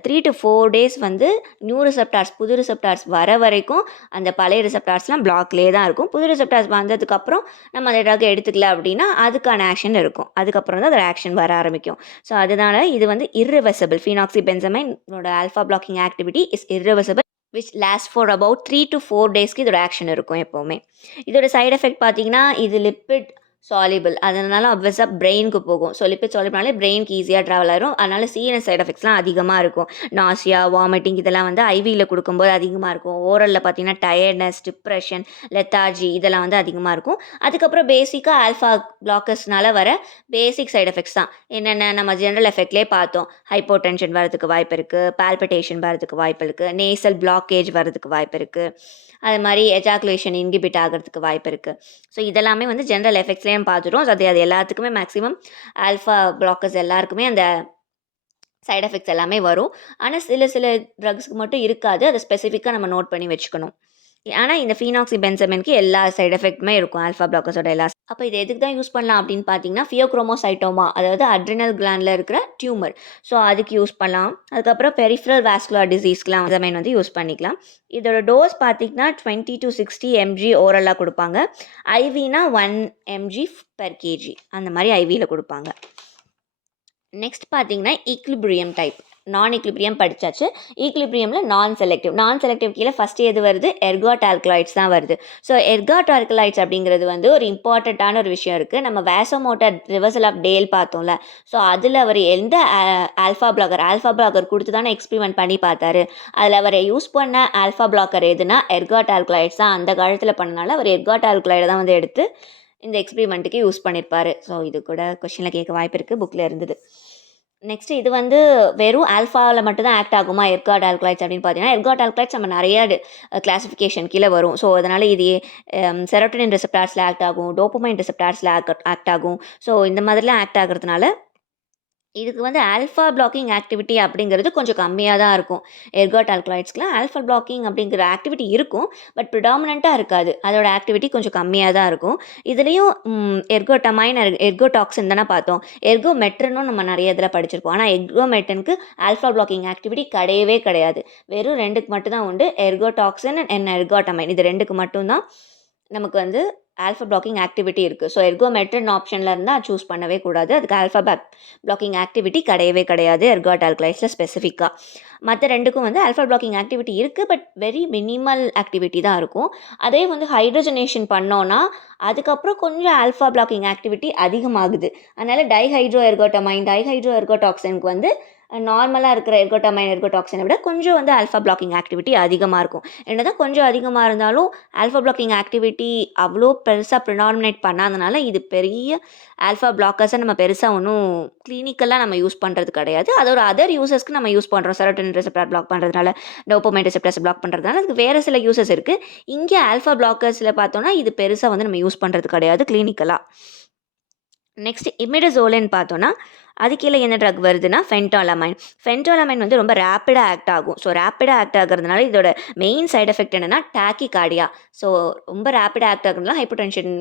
3 to 4 டேஸ் வந்து நியூ ரிசெப்டார்ஸ் புது ரிசெப்டார்ஸ் வர வரைக்கும் அந்த பழைய ரிசெப்டார்ஸ்லாம் பிளாக்லேயே தான் இருக்கும். புது ரிசெப்டார்ஸ் வந்ததுக்கப்புறம் நம்ம அந்த ட்ரக் எடுத்துக்கல அப்படின்னா அதுக்கான ஆக்ஷன் இருக்கும். அதுக்கப்புறம் தான் அதோட ஆக்ஷன் வர ஆரம்பிக்கும். ஸோ அதனால இது வந்து இர்ரிவர்சபிள். ஃபீனாக்சி பென்சமைனோட alpha blocking activity is irreversible. Which last for about 3 to 4 டேஸ்க்கு இதோட ஆக்ஷன் இருக்கும் எப்போவுமே. இதோட சைட் எஃபெக்ட் பார்த்தீங்கன்னா, இது லிப்பிட் சாலிபிள். அதனால ஆப்வியஸாக பிரெயினுக்கு போகும். ஸோ லிப்பிட் சாலிபிள்னாலே பிரெயினுக்கு ஈஸியாக ட்ராவல் ஆயிரும். அதனால சிஎன்எஸ் சைட் எஃபெக்ட்ஸ்லாம் அதிகமாக இருக்கும். நாசியா, வாமிட்டிங் இதெல்லாம் வந்து ஐவியில் கொடுக்கும்போது அதிகமாக இருக்கும். ஓரலில் பார்த்தீங்கன்னா டயர்ட்னஸ், டிப்ரெஷன், லெத்தார்ஜி இதெல்லாம் வந்து அதிகமாக இருக்கும். அதுக்கப்புறம் பேசிக்காக ஆல்ஃபா பிளாக்கர்ஸ்னால வர பேசிக் சைட் எஃபெக்ட்ஸ் தான். என்னென்ன நம்ம ஜென்ரல் எஃபெக்ட்லேயே பார்த்தோம். ஹைப்போடென்ஷன் வரதுக்கு வாய்ப்பு இருக்குது, பால்பிட்டேஷன் வரதுக்கு வாய்ப்பு இருக்குது, நேசல் பிளாக்கேஜ் வரதுக்கு வாய்ப்பு இருக்குது, அது மாதிரி எஜாகுலேஷன் இன்ஹிபிட் ஆகிறதுக்கு வாய்ப்பு இருக்குது. ஸோ இதெல்லாமே வந்து ஜென்ரல் எஃபெக்ட்ஸ்லேயும் பார்த்துட்டோம். ஸோ அது எல்லாத்துக்குமே மேக்ஸிமம் ஆல்ஃபா பிளாக்கர்ஸ் எல்லாருக்குமே அந்த சைட் எஃபெக்ட்ஸ் எல்லாமே வரும். ஆனால் சில ட்ரக்ஸ்க்கு மட்டும் இருக்காது. அதை ஸ்பெசிஃபிக்காக நம்ம நோட் பண்ணி வச்சுக்கணும். ஆனால் இந்த ஃபீனாக்சி பென்சமைனுக்கு எல்லா சைட் எஃபெக்ட்டுமே இருக்கும் ஆல்ஃபா பிளாக்கர்ஸோட எல்லா. அப்போ இது எதுக்கு தான் யூஸ் பண்ணலாம் அப்படின்னு பார்த்தீங்கன்னா, ஃபியோக்ரோமோசைட்டோமா அதாவது அட்ரினல் கிளாண்டில் இருக்கிற டியூமர். ஸோ அதுக்கு யூஸ் பண்ணலாம். அதுக்கப்புறம் பெரிஃபரல் வாஸ்குலர் டிசீஸ்க்குலாம் பென்சமைன் வந்து யூஸ் பண்ணிக்கலாம். இதோட டோஸ் பார்த்தீங்கன்னா 20 to 60 mg ஓரலாக கொடுப்பாங்க. ஐவினா 1 mg per kg அந்த மாதிரி ஐவியில் கொடுப்பாங்க. நெக்ஸ்ட் பார்த்தீங்கன்னா ஈக்லிபிரியம் டைப். நான் ஈக்லிபிரியம் படித்தாச்சு. ஈக்லிபிரியமில் நான் செலக்டிவ் கீழே ஃபஸ்ட்டு எது வருது? எர்காட் ஆல்கலாய்ட்ஸ் தான் வருது. ஸோ எர்காட் ஆல்கலாய்ட்ஸ் அப்படிங்கிறது வந்து ஒரு இம்பார்ட்டண்ட்டான ஒரு விஷயம் இருக்குது. நம்ம வேசோமோட்டர் ரிவர்சல் ஆஃப் டேல் பார்த்தோம்ல. ஸோ அதில் அவர் எந்த ஆல்ஃபா பிளாக்கர் கொடுத்து தானே எக்ஸ்பிரிமெண்ட் பண்ணி பார்த்தாரு. அதில் அவர் யூஸ் பண்ண ஆல்ஃபா பிளாக்கர் எதுனா எர்காட் ஆல்கலாய்ட்ஸ் தான். அந்த காலத்தில் பண்ணனால அவர் எர்காட் ஆல்கலாய்டை தான் வந்து எடுத்து இந்த எக்ஸ்பிரிமெண்ட்டுக்கு யூஸ் பண்ணியிருப்பார். ஸோ இது கூட கொஷினில் கேட்க வாய்ப்பு இருக்குது, புக்கில் இருந்தது. நெக்ஸ்ட் இது வந்து வெறும் ஆல்ஃபாவில் மட்டும் தான் ஆக்ட் ஆகுமா எர்காட் ஆல்கலாய்ட்ஸ் அப்படின்னு பார்த்தீங்கன்னா, எர்காட் ஆல்கலாய்ட்ஸ் நம்ம நிறைய கிளாசிஃபிகேஷன் கீழே வரும். ஸோ அதனால் இது செரோட்டோனின் ரிசெப்டார்ஸில் ஆக்ட் ஆகும், டோப்பமைன் ரிசெப்டார்ஸில் ஆக்ட் ஆகும். ஸோ இந்த மாதிரிலாம் ஆக்ட் ஆகிறதுனால இதுக்கு வந்து ஆல்ஃபா பிளாக்கிங் ஆக்டிவிட்டி அப்படிங்கிறது கொஞ்சம் கம்மியாக தான் இருக்கும். எர்காட் ஆல்கலாய்ட்ஸ்க்குலாம் ஆல்ஃபா பிளாக்கிங் அப்படிங்கிற ஆக்டிவிட்டி இருக்கும். பட் ப்ரிடாமினண்ட்டாக இருக்காது. அதோட ஆக்டிவிட்டி கொஞ்சம் கம்மியாக தான் இருக்கும். இதுலேயும் எர்கோட்டமைன், எர்கோடாக்சின் தானே பார்த்தோம். எர்கோமெட்ரினும் நம்ம நிறைய இதில் படிச்சிருப்போம். ஆனால் எர்கோமெட்ரினுக்கு ஆல்ஃபா பிளாக்கிங் ஆக்டிவிட்டி கிடையவே கிடையாது. வெறும் 2க்கு மட்டும்தான் உண்டு. எர்கோடாக்சின் அண்ட் எர்கோட்டமைன் இது 2க்கு மட்டும்தான் நமக்கு வந்து ஆல்ஃபா பிளாக்கிங் ஆக்டிவிட்டி இருக்குது. ஸோ எர்கோமெட்ரின் ஆப்ஷனில் இருந்தால் சூஸ் பண்ணவே கூடாது. அதுக்கு ஆல்ஃபா பிளாக்கிங் ஆக்டிவிட்டி கிடையவே கிடையாது எர்காட் ஆல்கலாய்ட்ஸில் ஸ்பெசிஃபிக்காக. மற்ற 2க்கும் வந்து ஆல்ஃபா பிளாக்கிங் ஆக்டிவிட்டி இருக்குது. பட் வெரி மினிமல் ஆக்டிவிட்டி தான் இருக்கும். அதே வந்து ஹைட்ரோஜனேஷன் பண்ணோன்னா அதுக்கப்புறம் கொஞ்சம் ஆல்ஃபா பிளாக்கிங் ஆக்டிவிட்டி அதிகமாகுது. அதனால் டைஹைட்ரோ எர்கோட்டமைன், டைஹைட்ரோ எர்கோடாக்சினுக்கு வந்து நார்மலாக இருக்கிற எர்கோட்டமைன் எர்கோடாக்சினை விட கொஞ்சம் வந்து ஆல்ஃபா பிளாக்கிங் ஆக்டிவிட்டி அதிகமாக இருக்கும். என்னதான் கொஞ்சம் அதிகமாக இருந்தாலும் ஆல்ஃபா பிளாக்கிங் ஆக்டிவிட்டி அவ்வளோ பெருசாக ப்ரிடாமினேட் பண்ணாதனால இது பெரிய ஆல்ஃபா பிளாக்கர்ஸை நம்ம பெருசாக ஒன்றும் கிளினிக்கலாக நம்ம யூஸ் பண்ணுறது கிடையாது. அதோட அதர் யூசஸ்க்கு நம்ம யூஸ் பண்ணுறோம். செரோட்டோனின் ரிசெப்டார் பிளாக் பண்ணுறதுனால, டோபமைன் ரிசெப்டார்ஸ் பிளாக் பண்ணுறதுனால அதுக்கு வேறு சில யூசஸ் இருக்குது. இங்கே ஆல்ஃபா பிளாக்கர்ஸில் பார்த்தோன்னா இது பெருசாக வந்து நம்ம யூஸ் பண்ணுறது கிடையாது கிளினிக்கலாக. நெக்ஸ்ட் இமிடசோலின் பார்த்தோன்னா அது கீழே என்ன ட்ரக் வருதுன்னா ஃபென்டாலமைன். ஃபென்டாலமைன் வந்து ரொம்ப ரேப்பிடாக ஆக்ட் ஆகும். ஸோ ரேப்பிடாக ஆக்ட் ஆகிறதுனால இதோட மெயின் சைட் எஃபெக்ட் என்னென்னா டாக்கிகார்டியா. ஸோ ரொம்ப ரேப்பிடாக ஆக்ட் ஆகுறதுனால ஹைப்போடென்ஷன்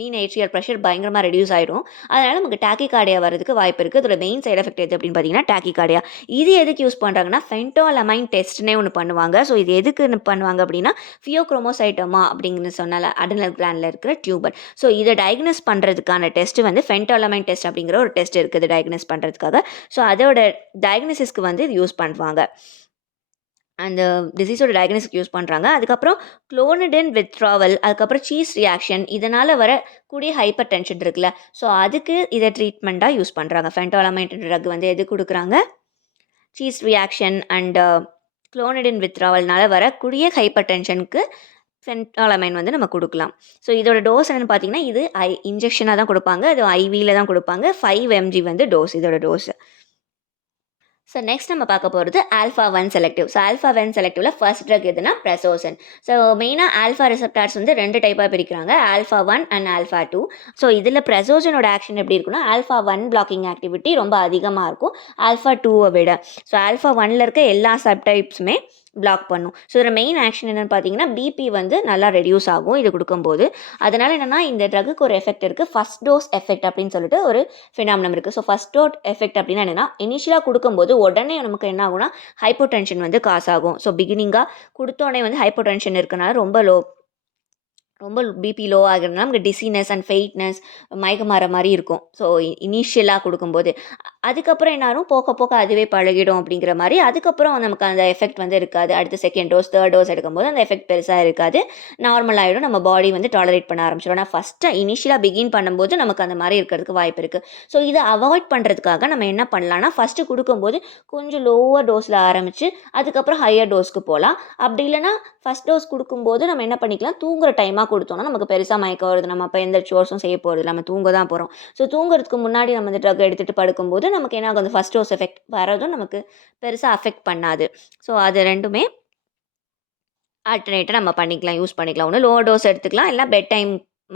மீன் ஏட்ரியல் ப்ரெஷர் பயங்கரமாக ரெடியூஸ் ஆகிடும். அதனால் நமக்கு டாக்கிகார்டியா வரதுக்கு வாய்ப்பு இருக்குது. இதோட மெயின் சைட் எஃபெக்ட் எது அப்படின்னு பார்த்தீங்கன்னா டாக்கிகார்டியா. இது எதுக்கு யூஸ் பண்ணுறாங்கன்னா ஃபென்டாலமைன் டெஸ்ட்னே ஒன்று பண்ணுவாங்க. ஸோ இது எதுக்குன்னு பண்ணுவாங்க அப்படின்னா ஃபியோக்ரோமோசைட்டோமா அப்படிங்கிறது சொன்னால அடனல் கிளாண்டில் இருக்கிற டியூபர். ஸோ இதை டயக்னோஸ் பண்ணுறதுக்கான டெஸ்ட் வந்து ஃபென்டாலமைன் டெஸ்ட் அப்படிங்கிற ஒரு டெஸ்ட் இருக்குது டயக்னோஸ் பண்ணுறதுக்காக. ஸோ அதோட டயக்னோசிஸ்க்கு வந்து இது யூஸ் பண்ணுவாங்க. அந்த டிசீஸோட டயக்னோஸ்க்கு யூஸ் பண்ணுறாங்க. அதுக்கப்புறம் குளோனிடின் வித்ட்ராவல், அதுக்கப்புறம் சீஸ் ரியாக்ஷன், இதனால் வரக்கூடிய ஹைப்பர் டென்ஷன் இருக்குல்ல, ஸோ அதுக்கு இதை ட்ரீட்மெண்ட்டாக யூஸ் பண்ணுறாங்க. ஃபென்டாலமைன் ட்ரக் வந்து எது கொடுக்குறாங்க? சீஸ் ரியாக்ஷன் அண்ட் குளோனிடின் வித்ட்ராவல்னால வரக்கூடிய ஹைப்பர் டென்ஷனுக்கு ஃபென்டாலமைன் வந்து நம்ம கொடுக்கலாம். ஸோ இதோட டோஸ் என்னென்னு பார்த்தீங்கன்னா இது இன்ஜெக்ஷனாக தான் கொடுப்பாங்க. அது ஐவியில் தான் கொடுப்பாங்க. 5 mg வந்து டோஸ், இதோட டோஸு. ஸோ நெக்ஸ்ட் நம்ம பார்க்க போகிறது ஆல்ஃபா 1 செலக்டிவ். ஸோ ஆல்ஃபா 1 செலக்டிவ்ல ஃபர்ஸ்ட் ட்ரக் எதுனா ப்ரெசோசன். ஸோ மெயினாக ஆல்ஃபா ரிசெப்டார்ஸ் வந்து 2 டைப்பாக பிரிக்கிறாங்க, ஆல்ஃபா 1 அண்ட் ஆல்ஃபா 2. ஸோ இதில் ப்ரெசோசனோட ஆக்ஷன் எப்படி இருக்குன்னா ஆல்ஃபா 1 பிளாக்கிங் ஆக்டிவிட்டி ரொம்ப அதிகமாக இருக்கும் ஆல்ஃபா 2வை விட. ஸோ ஆல்ஃபா 1ல் இருக்க எல்லா சப்டைப்ஸுமே பிளாக் பண்ணும். ஸோ இதில் மெயின் ஆக்ஷன் என்னென்னு பார்த்தீங்கன்னா பிபி வந்து நல்லா ரெடியூஸ் ஆகும் இது கொடுக்கும்போது. அதனால் என்னென்னா இந்த ட்ரக்குக்கு ஒரு எஃபெக்ட் இருக்குது, ஃபஸ்ட் டோஸ் எஃபெக்ட் அப்படின்னு சொல்லிட்டு ஒரு ஃபினாமினம் இருக்குது. ஸோ ஃபஸ்ட் டோஸ் எஃபெக்ட் அப்படின்னா என்னென்னா இனிஷியலாக கொடுக்கும்போது உடனே நமக்கு என்ன ஆகும்னா ஹைப்போடென்ஷன் வந்து காஸ் ஆகும். ஸோ பிகினிங்காக கொடுத்தோடனே வந்து ஹைப்போடென்ஷன் இருக்கனால ரொம்ப பிபி லோ ஆகிறதுனால நமக்கு டிசீனஸ் அண்ட் ஃபெயிட்னஸ் மயக்கமாற மாதிரி இருக்கும். ஸோ இனிஷியலாக கொடுக்கும்போது அதுக்கப்புறம் என்னாலும் போக போக அதுவே பழகிடும் அப்படிங்கிற மாதிரி. அதுக்கப்புறம் நமக்கு அந்த எஃபெக்ட் வந்து இருக்காது. அடுத்து செகண்ட் டோஸ் தேர்ட் டோஸ் எடுக்கும்போது அந்த எஃபெக்ட் பெருசாக இருக்காது, நார்மல் ஆகிடும், நம்ம பாடி வந்து டாலரேட் பண்ண ஆரம்பிச்சிடும். ஆனால் ஃபஸ்ட்டு இனிஷியலாக பிகின் பண்ணும்போது நமக்கு அந்த மாதிரி இருக்கிறதுக்கு வாய்ப்பு இருக்குது. ஸோ இதை அவாய்ட் பண்ணுறதுக்காக நம்ம என்ன பண்ணலாம்னா ஃபஸ்ட்டு கொடுக்கும்போது கொஞ்சம் லோவர் டோஸில் ஆரம்பித்து அதுக்கப்புறம் ஹையர் டோஸ்க்கு போகலாம். அப்படி இல்லைனா ஃபஸ்ட் டோஸ் கொடுக்கும்போது நம்ம என்ன பண்ணிக்கலாம், தூங்குற டைமாக கொடுத்தோம்னா நமக்கு பெருசாக மயக்கம் வருது, நம்ம அப்போ எந்த சோர்ஸும் செய்ய போகிறது, நம்ம தூங்க தான் போகிறோம். ஸோ தூங்குறதுக்கு முன்னாடி நம்ம இந்த ட்ரக் எடுத்துகிட்டு படுக்கும்போது நமக்கு என்ன ஆகும், அந்த ஃபஸ்ட் டோஸ் எஃபெக்ட் வரதும் நமக்கு பெருசாக அஃபெக்ட் பண்ணாது. ஸோ அது ரெண்டுமே ஆல்டர்னேட்டாக நம்ம பண்ணிக்கலாம், யூஸ் பண்ணிக்கலாம். ஒன்று லோ டோஸ் எடுத்துக்கலாம், இல்லை பெட் டைம்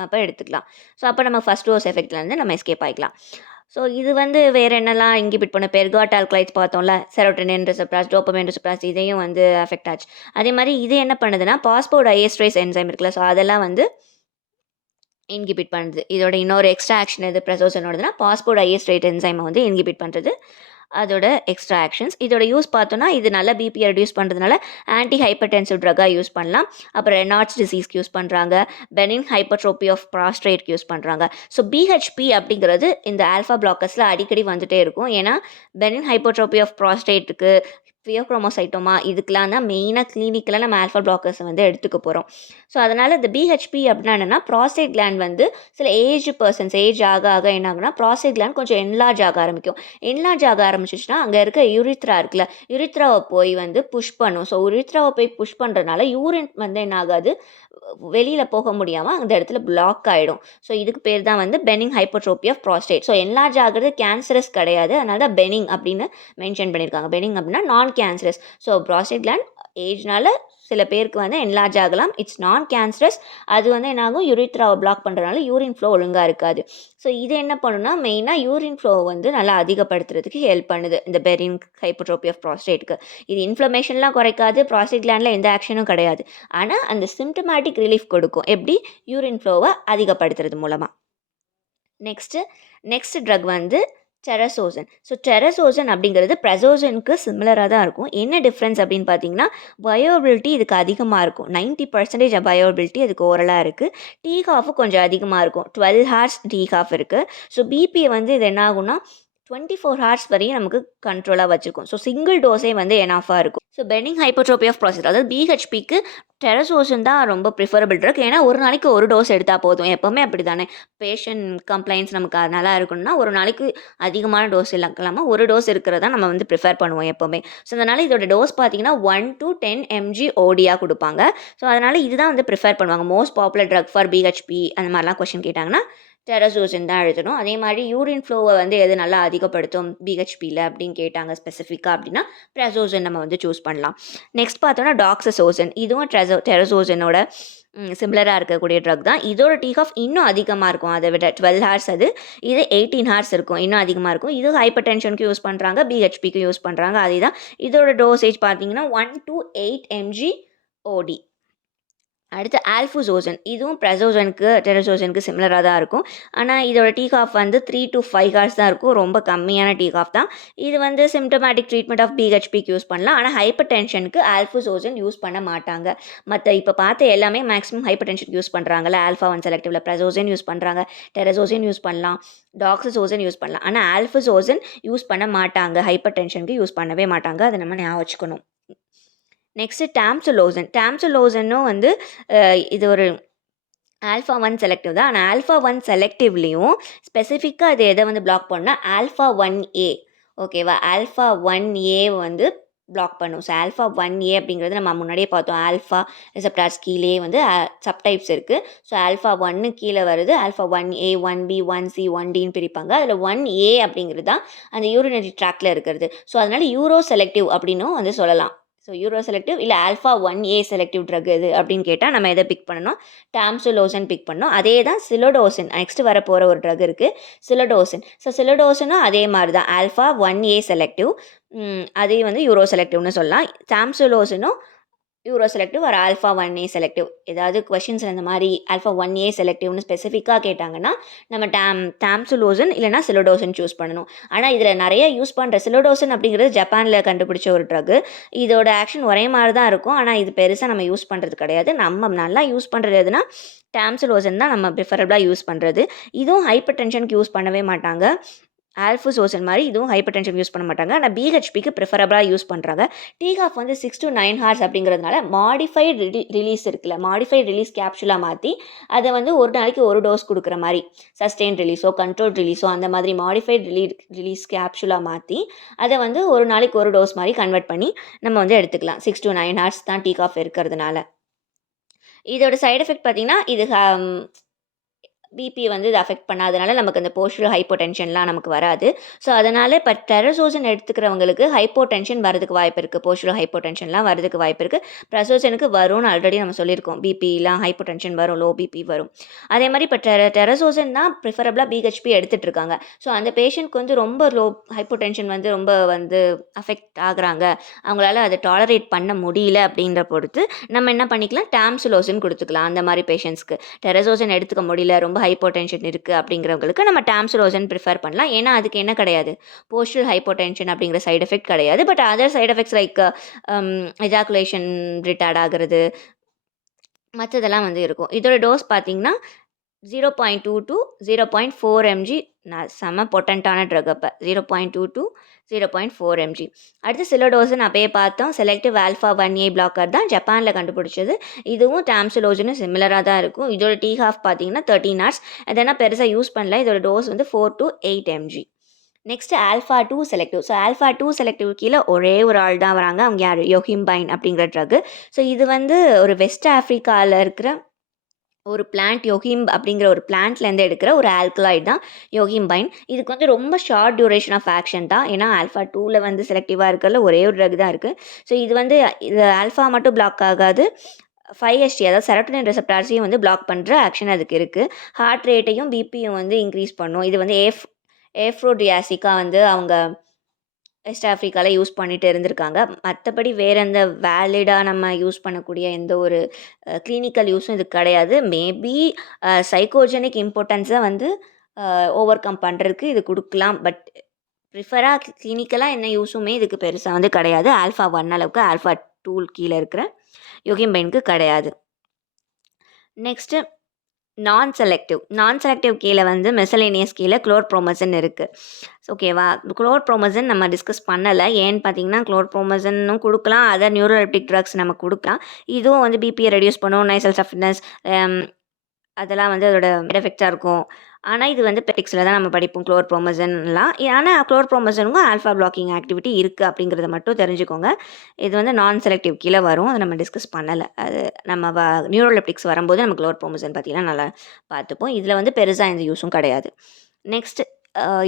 அப்போ எடுத்துக்கலாம். ஸோ அப்போ நம்ம ஃபஸ்ட் டோஸ் எஃபெக்ட்லேருந்து நம்ம எஸ்கேப் ஆகிக்கலாம். ஸோ இது வந்து வேறு என்னெல்லாம் இன்ஹிபிட் பண்ண பெர்காட் ஆல்கலைட்ஸ் பார்த்தோம்ல, செரோட்டோனின் ரிசெப்டார்ஸ், டோபமைன் ரிசெப்டார்ஸ், இதையும் வந்து அஃபெக்ட் ஆச்சு. அதே மாதிரி இது என்ன பண்ணுதுன்னா பாஸ்போடைஎஸ்ட்ரேஸ் என்சைம் இருக்குல்ல, ஸோ அதெல்லாம் வந்து இன்ஹிபிட் பண்ணுது. இதோட இன்னொரு எக்ஸ்ட்ரா ஆக்ஷன் எது ப்ரெசோசனோடதுன்னா பாஸ்போடைஎஸ்ட்ரேட் என்சைமை வந்து இன்ஹிபிட் பண்ணுறது, அதோட எக்ஸ்ட்ரா ஆக்ஷன்ஸ். இதோட யூஸ் பார்த்தோன்னா இது நல்ல பிபியை ரெடியூஸ் பண்ணுறதுனால ஆன்டி ஹைப்பர்டென்சிவ் ட்ரக்காக யூஸ் பண்ணலாம். அப்புறம் ரெனால்ட்ஸ் டிசீஸ்க்கு யூஸ் பண்ணுறாங்க, பெனின் ஹைப்பர்ட்ரோபி ஆஃப் ப்ராஸ்ட்ரேட்க்கு யூஸ் பண்ணுறாங்க. ஸோ பிஹெச்பி அப்படிங்கிறது இந்த ஆல்ஃபா பிளாக்கர்ஸில் அடிக்கடி வந்துகிட்டே இருக்கும். ஏன்னா பெனின் ஹைப்பர்ட்ரோபி ஆஃப் ப்ராஸ்ட்ரேட்டுக்கு, ஃபியோக்ரோமோசைட்டோமா, இதுக்கெலாம் தான் மெயினாக கிளினிக்கில் நம்ம ஆல்ஃபா பிளாக்கர்ஸை வந்து எடுத்துக்க போகிறோம். ஸோ அதனால் இந்த பிஹெச்பி அப்படின்னா என்னென்னா ப்ராஸ்டேட் கிளாண்ட் வந்து சில ஏஜ் பர்சன்ஸ் ஏஜ் ஆக ஆக என்ன ஆகுனா ப்ராஸ்டேட் கிளாண்ட் கொஞ்சம் என்லார்ஜ் ஆக ஆரம்பிக்கும். என்லார்ஜ் ஆக ஆரம்பிச்சிச்சுன்னா அங்கே இருக்க யுரித்ரா இருக்குல்ல, யுரித்ராவை போய் வந்து புஷ் பண்ணும். ஸோ யுரித்ராவை போய் புஷ் பண்ணுறதுனால யூரின் வந்து என்ன ஆகாது, வெளியில் போக முடியாமல் அந்த இடத்துல பிளாக் ஆகிடும். ஸோ இதுக்கு பேர் தான் வந்து benign hypertrophy of prostate. So enlarge ஆகிறது கேன்சரஸ் கிடையாது, அதனால தான் பெனிங் அப்படின்னு மென்ஷன் பண்ணியிருக்காங்க. பெனிங் அப்படின்னா நான் கேன்சரஸ். ஸோ ப்ராஸ்டேட் கிளாண்ட் ஏஜ்னால சில பேருக்கு வந்து என்லார்ஜ் ஆகலாம், இட்ஸ் நான் கேன்சரஸ். அது வந்து என்னாகும், யூரித்ராவை பிளாக் பண்ணுறதுனால யூரின் ஃப்ளோ ஒழுங்காக இருக்காது. ஸோ இது என்ன பண்ணுன்னா மெயினாக யூரின் ஃப்ளோ வந்து நல்லா அதிகப்படுத்துறதுக்கு ஹெல்ப் பண்ணுது இந்த பெனிங் ஹைப்பர்ட்ரோபி ஆஃப் ப்ராஸ்டேட்டுக்கு. இது இன்ஃப்ளமேஷன்லாம் குறைக்காது, ப்ராஸ்டேட் கிளாண்டில் எந்த ஆக்ஷனும் கிடையாது. ஆனால் அந்த சிம்டமேட்டிக் ரிலீஃப் கொடுக்கும். எப்படி, யூரின் ஃப்ளோவை அதிகப்படுத்துறது மூலமாக. நெக்ஸ்ட் ட்ரக் வந்து டெரசோசன். ஸோ டெரசோசன் அப்படிங்கிறது ப்ரெசோசனுக்கு சிமிலராக தான் இருக்கும். என்ன டிஃப்ரென்ஸ் அப்படின்னு பார்த்தீங்கன்னா பயோபிலிட்டி இதுக்கு அதிகமாக இருக்கும். 90% பயோபிலிட்டி அதுக்கு ஓரலாக இருக்குது. டீ காஃபு கொஞ்சம் அதிகமாக இருக்கும், 12 ஹார்ஸ் டீ காஃப் இருக்குது. ஸோ பிபியை வந்து இது என்ன ஆகும்னா 24 ஹார்ஸ் வரையும் நமக்கு கண்ட்ரோலாக வச்சுருக்கும். ஸோ சிங்கிள் டோஸே வந்து எனாஃபாக இருக்கும். ஸோ பெனிங் ஹைப்பர்ட்ரோபி ஆஃப் ப்ராஸ்டேட் அதாவது பிஹெச்பிக்கு டெரசோசன் தான் ரொம்ப ப்ரிஃபரபிள் ட்ரக். ஏன்னா, ஒரு நாளைக்கு ஒரு டோஸ் எடுத்தா போதும். எப்பவுமே அப்படிதானே. பேஷண்ட் கம்ப்ளைண்ட்ஸ் நமக்கு நல்லா இருக்கணும்னா, ஒரு நாளைக்கு அதிகமான டோஸ் இல்லாம ஒரு டோஸ் இருக்கிறத நம்ம வந்து ப்ரிஃபர் பண்ணுவோம் எப்பவுமே. ஸோ, அதனால இதோட டோஸ் பார்த்தீங்கன்னா, 1 to 10 mg ஓடியா குடுப்பாங்க. ஸோ, அதனால இதுதான் வந்து ப்ரிஃபர் பண்ணுவாங்க. Most popular drug for BPH அந்த மாரிலாம் கொஸ்டின் கேட்டாங்கன்னா, டெரசோசன் தான் எழுதணும். அதே மாரி யூரின் ஃப்ளோவ வந்து எது நல்லா அதிகப்படுத்தும் பிஹெச்பில அப்படின்னு கேட்டாங்க ஸ்பெசிஃபிக்கா அப்படின்னா, பிரசோசன் நம்ம வந்து சூஸ் பண்ணலாம். நெக்ஸ்ட் பார்த்தோம்னா டாக்ஸசோசன். இதுவும் டெரசோசனோட சிமிலரா இருக்கக்கூடிய ட்ரக் தான். இதோட டீக் இன்னும் அதிகமா இருக்கும். அத விட 12 ஹார்ஸ் அது. இது 18 ஹார்ஸ் இருக்கும். இன்னும் அதிகமா இருக்கும். இது ஹைப்பர் டென்ஷனுக்கு யூஸ் பண்றாங்க. பிஹெச்பிக்கு யூஸ் பண்றாங்க. அதேதான். இதோட டோசேஜ் பார்த்தீங்கன்னா 1 to 8 mg OD. அடுத்து ஆல்ஃபுசோசன். இதுவும் பிரசோசனுக்கு, டெரசோசனுக்கு சிமிலரா தான் இருக்கும். ஆனா, இதோட டீக் ஆஃப் வந்து 3 to 5 ஹார்ஸ் தான் இருக்கும். ரொம்ப கம்மியான டீக் ஆஃப் தான். இது வந்து சிம்ப்டமேட்டிக் ட்ரீட்மெண்ட் ஆஃப் பிஹெச்பிக்கு யூஸ் பண்ணலாம். ஆனா, ஹைப்பர் டென்ஷனுக்கு ஆல்ஃபுசோசன் யூஸ் பண்ண மாட்டாங்க. மத்த இப்ப பார்த்த எல்லாமே மேக்ஸிமம் ஹைப்பர் டென்ஷனுக்கு யூஸ் பண்றாங்கல்ல. ஆல்ஃபா 1 செலக்டிவ்ல பிரசோசன் யூஸ் பண்றாங்க. டெரசோசன் யூஸ் பண்ணலாம். டாக்ஸசோசன் யூஸ் பண்ணலாம். ஆனா, ஆல்ஃபுசோசன் யூஸ் பண்ண மாட்டாங்க. ஹைப்பர் டென்ஷனுக்கு யூஸ் பண்ணவே மாட்டாங்க. அத நம்ம ஞாபகம் வச்சுக்கணும். நெக்ஸ்ட்டு டாம்சுலோசன். டாம்சுலோசனும் வந்து இது ஒரு ஆல்ஃபா 1 செலக்டிவ் தான். ஆனா, ஆல்ஃபா 1 செலக்டிவ்லேயும் ஸ்பெசிஃபிக்கா அது எதை வந்து பிளாக் பண்ணும்னா, ஆல்ஃபா 1A ஓகேவா? ஆல்ஃபா 1A வந்து பிளாக் பண்ணும். ஸோ, ஆல்ஃபா 1A அப்படிங்கிறது நம்ம முன்னாடியே பார்த்தோம். ஆல்ஃபா ரிசெப்டார்ஸ் கீழயே வந்து சப்டைப்ஸ் இருக்குது. ஸோ, ஆல்ஃபா 1 கீழே வருது. ஆல்ஃபா 1A, 1B, 1C, 1Dன்னு பிரிப்பாங்க. அதில் 1A அப்படிங்கிறது தான் அந்த யூரினரி ட்ராக்டில் இருக்கிறது. ஸோ, அதனால யூரோ செலக்டிவ் அப்படின்னும் வந்து சொல்லலாம். ஸோ, யூரோ செலக்டிவ் இல்லை ஆல்ஃபா 1A செலக்டிவ் ட்ரக் எது அப்படின்னு கேட்டால் நம்ம எதை பிக் பண்ணணும்? டாம்சுலோசன் பிக் பண்ணோம். அதே தான் சிலோடோசின். நெக்ஸ்ட் வரப்போகிற ஒரு ட்ரக் இருக்குது சிலோடோசின். ஸோ, சிலோடோசினும் அதே மாதிரி தான் ஆல்ஃபா 1A செலக்டிவ். அதே வந்து யூரோ செலக்டிவ்னு சொல்லலாம். டாம்சுலோசினும் யூரோ செலக்டிவ் ஒரு ஆல்ஃபா 1A செலக்டிவ். ஏதாவது கொஷின்ஸில் இந்த மாதிரி ஆல்ஃபா 1A செலக்டிவ்னு ஸ்பெசிஃபிக்காக கேட்டாங்கன்னா நம்ம டாம்சுலோசன் இல்லைனா சிலோடோசன் சூஸ் பண்ணணும். ஆனால் இதில் நிறைய யூஸ் பண்ணுற சிலோடோசன் அப்படிங்கிறது ஜப்பானில் கண்டுபிடிச்ச ஒரு ட்ரக்கு. இதோட ஆக்ஷன் ஒரே மாதிரி தான் இருக்கும். ஆனால் இது பெருசாக நம்ம யூஸ் பண்ணுறது கிடையாது. நம்ம நல்லா யூஸ் பண்ணுறது எதுனா டாம்சுலோசன் தான் நம்ம ப்ரிஃபரபிளாக யூஸ் பண்ணுறது. இதுவும் ஹைப்பர் டென்ஷனுக்கு யூஸ் பண்ணவே மாட்டாங்க. ஆல்ஃபுசோசன் மாதிரி இதுவும் ஹைப்பர் டென்ஷன் யூஸ் பண்ண மாட்டாங்க. ஆனால் பிஹெச்பிக்கு ப்ரிஃபரபிளாக யூஸ் பண்ணுறாங்க. டீக் ஆஃப் வந்து 6 to 9 ஹார்ஸ் அப்படிங்கிறதுனால மாடிஃபைடு ரிலீஸ் இருக்குல்ல, மாடிஃபைடு ரிலீஸ் கேப்சூலாக மாற்றி அதை வந்து ஒரு நாளைக்கு ஒரு டோஸ் கொடுக்குற மாதிரி சஸ்டெயின் ரிலீஸோ கண்ட்ரோல் ரிலீஸோ அந்த மாதிரி மாடிஃபைடு ரிலீஸ் கேப்சூலாக மாற்றி அதை வந்து ஒரு நாளைக்கு ஒரு டோஸ் மாதிரி கன்வெர்ட் பண்ணி நம்ம வந்து எடுத்துக்கலாம். 6 to 9 ஹார்ஸ் தான் டீக் ஆஃப் இருக்கிறதுனால. இதோட சைடு எஃபெக்ட் பார்த்திங்கன்னா இது பிபி வந்து இது அஃபெக்ட் பண்ணாதனால நமக்கு அந்த போஸ்டரல் ஹைப்போடென்ஷன்லாம் நமக்கு வராது. ஸோ, அதனால் இப்போ டெரசோசன் எடுத்துக்கிறவங்களுக்கு ஹைப்போடென்ஷன் வரதுக்கு வாய்ப்பு இருக்குது. போஸ்டரல் ஹைப்போடென்ஷன்லாம் வரதுக்கு வாய்ப்பு இருக்குது. பிரசோசனுக்கு வரும்னு ஆல்ரெடி நம்ம சொல்லியிருக்கோம். பிபிலாம் ஹைப்போடென்ஷன் வரும், லோ பிபி வரும். அதே மாதிரி இப்போ டெரசோசன் தான் ப்ரிஃபரபிளாக பிஹெச்பி எடுத்துகிட்டு இருக்காங்க. ஸோ, அந்த பேஷண்ட்க்கு வந்து ரொம்ப லோ ஹைப்போடென்ஷன் வந்து ரொம்ப வந்து அஃபெக்ட் ஆகுறாங்க. அவங்களால அதை டாலரேட் பண்ண முடியல அப்படின்ற பொறுத்து நம்ம என்ன பண்ணிக்கலாம், டாம்சுலோசன் கொடுத்துக்கலாம் அந்த மாதிரி பேஷண்ட்ஸ்க்கு. டெரசோசன் எடுத்துக்க முடியல, ரொம்ப ஹைப்போடென்ஷன் இருக்குது அப்படிங்கிறவங்களுக்கு நம்ம டாம்சுலோசன் ப்ரிஃபர் பண்ணலாம். ஏன்னா அதுக்கு என்ன கிடையாது, போஸ்டல் ஹைப்போடென்ஷன் அப்படிங்கிற சைடு எஃபெக்ட் கிடையாது. But other side effects like ejaculation retard ஆகிறது மற்றதெல்லாம் வந்து இருக்கும். இதோட டோஸ் பார்த்தீங்கன்னா 0.2 to 0.4 mg. செம பொட்டண்ட்டான ட்ரக். அப்போ 0.2 to 0.4 mg. அடுத்து சிலோடோசன் அப்பயே பார்த்தோம். செலக்டிவ் ஆல்ஃபா 1A பிளாக்கர் தான் ஜப்பானில் கண்டுபிடிச்சது. இதுவும் டாம்சுலோசனும் சிமிலராக தான் இருக்கும். இதோட டீக் ஆஃப் பார்த்தீங்கன்னா 13 ஹார்ஸ். அதனால் பெருசாக யூஸ் பண்ணல. இதோட டோஸ் வந்து 4 to 8 mg. Next alpha 2 selective. So, alpha 2 selective கீழே ஒரே ஒரு ஆள் தான் வராங்க. அவங்க யார், யோஹிம்பைன் அப்படிங்கிற ட்ரக்கு. ஸோ, இது வந்து ஒரு வெஸ்ட் ஆஃப்ரிக்காவில் இருக்கிற ஒரு பிளான்ட், யோஹிம்ப் அப்படிங்கிற ஒரு பிளான்ட்லேருந்து எடுக்கிற ஒரு ஆல்கலாய்டு தான் யோஹிம்பைன். இதுக்கு வந்து ரொம்ப ஷார்ட் டியூரேஷன் ஆஃப் ஆக்ஷன் தான். ஏன்னா ஆல்ஃபா 2ல் வந்து செலக்டிவாக இருக்கிறதுல ஒரே ஒரு ட்ரக் தான் இருக்குது. ஸோ, இது வந்து இது ஆல்ஃபா மட்டும் பிளாக் ஆகாது, 5HT அதாவது செரோட்டோனின் ரெசெப்டார்ஸையும் வந்து பிளாக் பண்ணுற ஆக்ஷன் அதுக்கு இருக்குது. ஹார்ட் ரேட்டையும் பிபியும் வந்து இன்க்ரீஸ் பண்ணும். இது வந்து ஏஃப்ரோடியாசிக்காக வந்து அவங்க வெஸ்ட் ஆஃப்ரிக்காவில் யூஸ் பண்ணிட்டு இருந்திருக்காங்க. மற்றபடி வேறு எந்த வேலிடாக நம்ம யூஸ் பண்ணக்கூடிய எந்த ஒரு கிளினிக்கல் யூஸும் இது கிடையாது. மேபி சைக்கோஜெனிக் இம்பார்ட்டன்ஸை வந்து ஓவர் கம் பண்ணுறதுக்கு இது கொடுக்கலாம். பட் ப்ரிஃபராக கிளினிக்கலாக என்ன யூஸுமே இதுக்கு பெருசாக வந்து கிடையாது. ஆல்ஃபா 1 அளவுக்கு ஆல்ஃபா 2 கீழே இருக்கிற யோகிம்பைனுக்கு கிடையாது. நெக்ஸ்ட்டு நான் செலக்டிவ் கீழே வந்து மிசலேனியஸ் கீழே குளோர்ப்ரோமசன் இருக்குது. ஓகேவா? குளோர்ப்ரோமசன் நம்ம டிஸ்கஸ் பண்ணலை. ஏன்னு பார்த்தீங்கன்னா குளோர்ப்ரோமசனும் கொடுக்கலாம், அதர் நியூரோலெப்டிக் ட்ரக்ஸ் நம்ம கொடுக்கலாம். இதுவும் வந்து பிபியை ரெடியூஸ் பண்ணும், நைசல் சஃப்ட்னஸ் அதெல்லாம் வந்து அதோட எஃபெக்டாக இருக்கும். ஆனால் இது வந்து பெட்டிக்ஸில் தான் நம்ம படிப்போம் குளோர்ப்ரோமசன்லாம். ஆனால் குளோர்ப்ரோமசனுக்கும் ஆல்ஃபா பிளாக்கிங் ஆக்டிவிட்டி இருக்குது அப்படிங்கிறத மட்டும் தெரிஞ்சுக்கோங்க. இது வந்து நான் செலக்டிவ் கீழே வரும், அதை நம்ம டிஸ்கஸ் பண்ணலை. அது நம்ம நியூரோலெப்டிக்ஸ் வரும்போது நம்ம குளோர்ப்ரோமசன் பற்றிலாம் நல்லா பார்த்துப்போம். இதில் வந்து பெருசாக எந்த யூஸும் கிடையாது. நெக்ஸ்ட்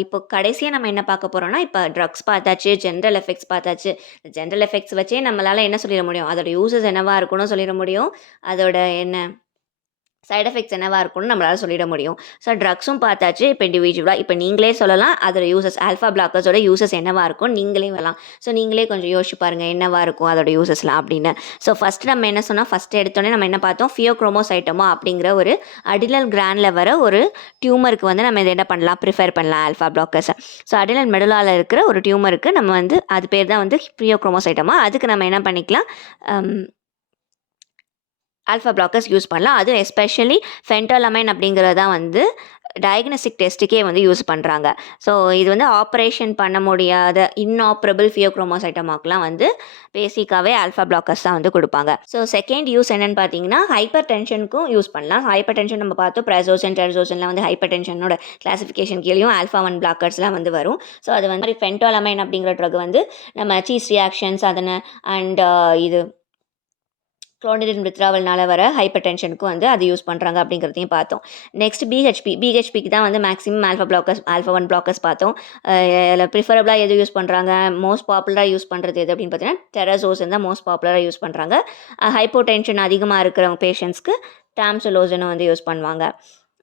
இப்போ கடைசியாக நம்ம என்ன பார்க்க போகிறோம்னா, இப்போ ட்ரக்ஸ் பார்த்தாச்சு, ஜென்ரல் எஃபெக்ட்ஸ் பார்த்தாச்சு. ஜென்ரல் எஃபெக்ட்ஸ் வச்சே நம்மளால் என்ன சொல்லிட முடியும், அதோட யூசஸ் என்னவா இருக்குன்னு சொல்லிட முடியும், அதோட என்ன சைட் எஃபெக்ட்ஸ் என்னவா இருக்கும்னு நம்மளால சொல்லிட முடியும். ஸோ ட்ரக்ஸும் பார்த்தாச்சு. இப்போ இண்டிவிஜுவலாக இப்போ நீங்களே சொல்லலாம் அதோட யூசஸ், ஆல்ஃபா பிளாக்கர்ஸோட யூசஸ் என்னவா இருக்கும் நீங்களே வரலாம். ஸோ நீங்களே கொஞ்சம் யோசிச்சு பாருங்கள் என்னவா இருக்கும் அதோட யூசஸ்லாம் அப்படின்னு. ஸோ ஃபஸ்ட்டு நம்ம என்ன சொன்னால், ஃபஸ்ட்டு எடுத்தோடனே நம்ம என்ன பார்த்தோம், ஃபியோக்ரோமோசைட்டோமா அப்படிங்கிற ஒரு அடினல் கிராண்டில் வர ஒரு டியூமருக்கு வந்து நம்ம இதை என்ன பண்ணலாம், ப்ரிஃபர் பண்ணலாம் ஆல்ஃபா பிளாக்கர்ஸை. ஸோ அடினல் மெடுலாவில் இருக்கிற ஒரு டியூமருக்கு நம்ம வந்து அது பேர் தான் வந்து ஃபியோக்ரோமோசைட்டோமா. அதுக்கு நம்ம என்ன பண்ணிக்கலாம், ஆல்ஃபா பிளாக்கர்ஸ் யூஸ் பண்ணலாம். அதுவும் எஸ்பெஷலி ஃபென்டாலமைன் அப்படிங்கிறது தான் வந்து டயக்னோஸ்டிக் டெஸ்ட்டுக்கே வந்து யூஸ் பண்ணுறாங்க. ஸோ இது வந்து ஆப்ரேஷன் பண்ண முடியாத இன்ஆப்ரபிள் ஃபியோக்ரோமோசைட்டோமாக்கெலாம் வந்து பேசிக்காகவே ஆல்ஃபா பிளாக்கர்ஸ் தான் வந்து கொடுப்பாங்க. ஸோ செகண்ட் யூஸ் என்னென்னு பார்த்தீங்கன்னா, ஹைப்பர் டென்ஷனுக்கும் யூஸ் பண்ணலாம். ஹைப்பர் டென்ஷன் நம்ம பார்த்தோம், ப்ரெசோசன் டெரசோசன்லாம் வந்து ஹைப்பர் டென்ஷனோட கிளாசிஃபிகேஷன் கீழேயும் ஆல்ஃபா 1 பிளாக்கர்ஸ்லாம் வந்து வரும். ஸோ அது வந்து ஃபென்டாலமைன் அப்படிங்கிற ட்ரக் வந்து நம்ம சீஸ் ரியாக்ஷன்ஸ் அதனை அண்ட் இது குளோனிடின் வித்ராவல்னால வர ஹைப்பர் டென்ஷனுக்கும் வந்து அது யூஸ் பண்ணுறாங்க அப்படிங்கிறதையும் பார்த்தோம். நெக்ஸ்ட் பிஹெச்பிக்கு தான் வந்து மேக்ஸிமம் ஆல்ஃபா 1 பிளாக்கர்ஸ் பார்த்தோம். அதில் ப்ரிஃபரபிளாக எது யூஸ் பண்ணுறாங்க, மோஸ்ட் பாப்புலராக யூஸ் பண்ணுறது எது அப்படின்னு பார்த்தீங்கன்னா டெரசோசன் தான் மோஸ்ட் பாப்புலராக யூஸ் பண்ணுறாங்க. ஹைப்போ டென்ஷன் அதிகமாக இருக்கிறவங்க பேஷண்ட்ஸ்க்கு டாம்சலோசனும் வந்து யூஸ் பண்ணுவாங்க.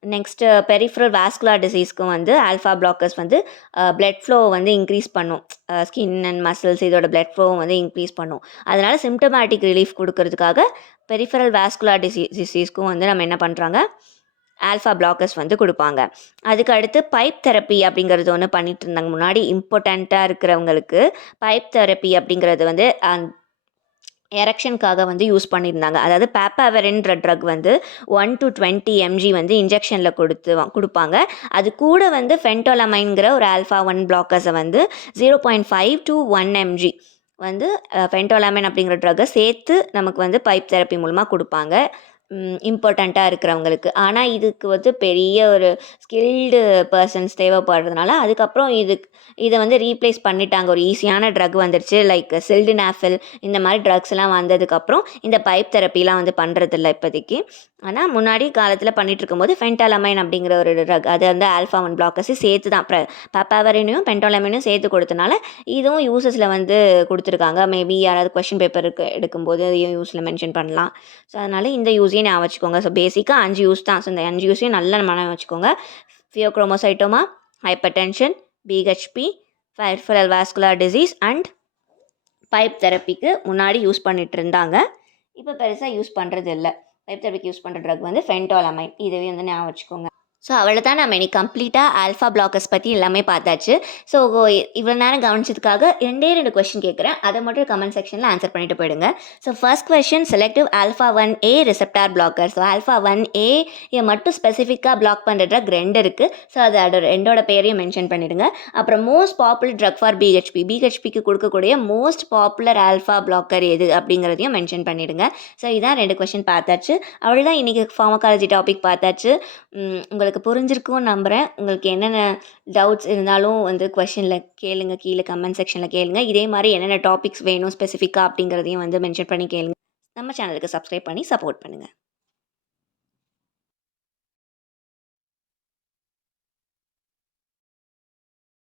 நெக்ஸ்ட்டு பெரிஃபரல் வாஸ்குலர் டிசீஸ்க்கும் வந்து ஆல்ஃபா பிளாக்கர்ஸ் வந்து பிளட் ஃப்ளோ வந்து இன்க்ரீஸ் பண்ணும். ஸ்கின் அண்ட் மசில்ஸ் இதோட பிளட் ஃப்ளோ வந்து இன்க்ரீஸ் பண்ணும். அதனால் சிம்டமேட்டிக் ரிலீஃப் கொடுக்கறதுக்காக பெரிஃபரல் வாஸ்குலர் டிசீஸ்க்கும் வந்து நம்ம என்ன பண்ணுறாங்க, ஆல்ஃபா பிளாக்கர்ஸ் வந்து கொடுப்பாங்க. அதுக்கு அடுத்து பைப் தெரப்பி அப்படிங்கிறது ஒன்று பண்ணிட்டு இருந்தாங்க முன்னாடி. இம்பார்ட்டண்ட்டாக இருக்கிறவங்களுக்கு பைப் தெரப்பி அப்படிங்கிறது வந்து எரெக்ஷனுக்காக வந்து யூஸ் பண்ணியிருந்தாங்க. அதாவது பேப்பாவரின்ற ட்ரக் வந்து 1 to 20 mg வந்து இன்ஜெக்ஷனில் கொடுப்பாங்க. அது கூட வந்து ஃபென்டாலமைன்கிற ஒரு ஆல்ஃபா 1 பிளாக்கர்ஸை வந்து 0.5 to 1 mg வந்து ஃபென்டாலமைன் அப்படிங்கிற ட்ரக்கை சேர்த்து நமக்கு வந்து பைப் தெரப்பி மூலமாக கொடுப்பாங்க இம்பார்ட்டண்ட்டாக இருக்கிறவங்களுக்கு. ஆனால் இதுக்கு வந்து பெரிய ஒரு ஸ்கில்டு பர்சன்ஸ் தேவைப்படுறதுனால அதுக்கப்புறம் இதை வந்து ரீப்ளேஸ் பண்ணிட்டாங்க. ஒரு ஈஸியான ட்ரக் வந்துடுச்சு, லைக் சில்டனாஃபில் இந்த மாதிரி ட்ரக்ஸ் எல்லாம் வந்ததுக்கப்புறம் இந்த பைப் தெரப்பிலாம் வந்து பண்ணுறதில்ல இப்போதைக்கு. ஆனால் முன்னாடி காலத்தில் பண்ணிட்டு இருக்கும்போது ஃபென்டாலமைன் அப்படிங்கிற ஒரு ட்ரக், அது வந்து ஆல்ஃபா 1 பிளாக்கர்ஸு சேர்த்து தான் பேப்பாவரினையும் ஃபென்டாலமைனையும் சேர்த்து கொடுத்தனால இதுவும் யூசஸில் வந்து கொடுத்துருக்காங்க. மேபி யாராவது கொஷின் பேப்பருக்கு எடுக்கும்போது அதையும் யூஸில் மென்ஷன் பண்ணலாம். ஸோ அதனால் இந்த யூஸையும் ஞாபகம் வச்சுக்கோங்க. ஸோ பேசிக்காக 5 யூஸ் தான். ஸோ இந்த 5 யூஸையும் நல்லா ஞாபகம் வச்சுக்கோங்க. Pheochromocytoma, hypertension, BPH, peripheral vascular disease and pipe தெரப்பிக்கு முன்னாடி யூஸ் பண்ணிட்டு இருந்தாங்க. இப்போ பெருசாக யூஸ் பண்ணுறது இல்லை. பைப் தெரப்பிக்கு யூஸ் பண்ணுற ட்ரக் வந்து ஃபென்டாலமைன். இதுவே வந்து ஞாபகம் வச்சுக்கோங்க. ஸோ அவ்வளோ தான், நம்ம இன்னைக்கு கம்ப்ளீட்டாக ஆல்ஃபா பிளாக்கர்ஸ் பற்றி எல்லாமே பார்த்தாச்சு. ஸோ இவ்வளோ நேரம் கவனிச்சதுக்காக 2 கொஸ்டின் கேட்குறேன், அதை மட்டும் கமெண்ட் செக்ஷனில் ஆன்சர் பண்ணிட்டு போயிடுங்க. So first question, selective alpha 1A receptor blogger. So alpha 1A மட்டும் ஸ்பெசிஃபிக்காக பிளாக் பண்ணுற ட்ரக் 2 இருக்குது. ஸோ அதோட 2ஓட பேரையும் மென்ஷன் பண்ணிவிடுங்க. அப்புறம் மோஸ்ட் பாப்புலர் ட்ரக் ஃபார் பிஹெச்பிக்கு கொடுக்கக்கூடிய மோஸ்ட் பாப்புலர் ஆல்ஃபா பிளாக்கர் எது அப்படிங்கிறதையும் மென்ஷன் பண்ணிவிடுங்க. ஸோ இதான் 2 கொஸ்டின் பார்த்தாச்சு. அவ்வளோதான், இன்றைக்கி ஃபார்மகாலஜி டாபிக் பார்த்தாச்சு. உங்களுக்கு புரிஞ்சிருக்கும்னு நம்புகிறேன். உங்களுக்கு என்னென்ன டவுட்ஸ் இருந்தாலும் வந்து கொஷனில் கேளுங்க, கீழே கமெண்ட் செக்ஷனில் கேளுங்க. இதே மாதிரி என்னென்ன டாபிக்ஸ் வேணும் ஸ்பெசிஃபிக்காக அப்படிங்கிறதையும் வந்து மென்ஷன் பண்ணி கேளுங்க. நம்ம சேனலுக்கு சப்ஸ்கிரைப் பண்ணி சப்போர்ட் பண்ணுங்கள்.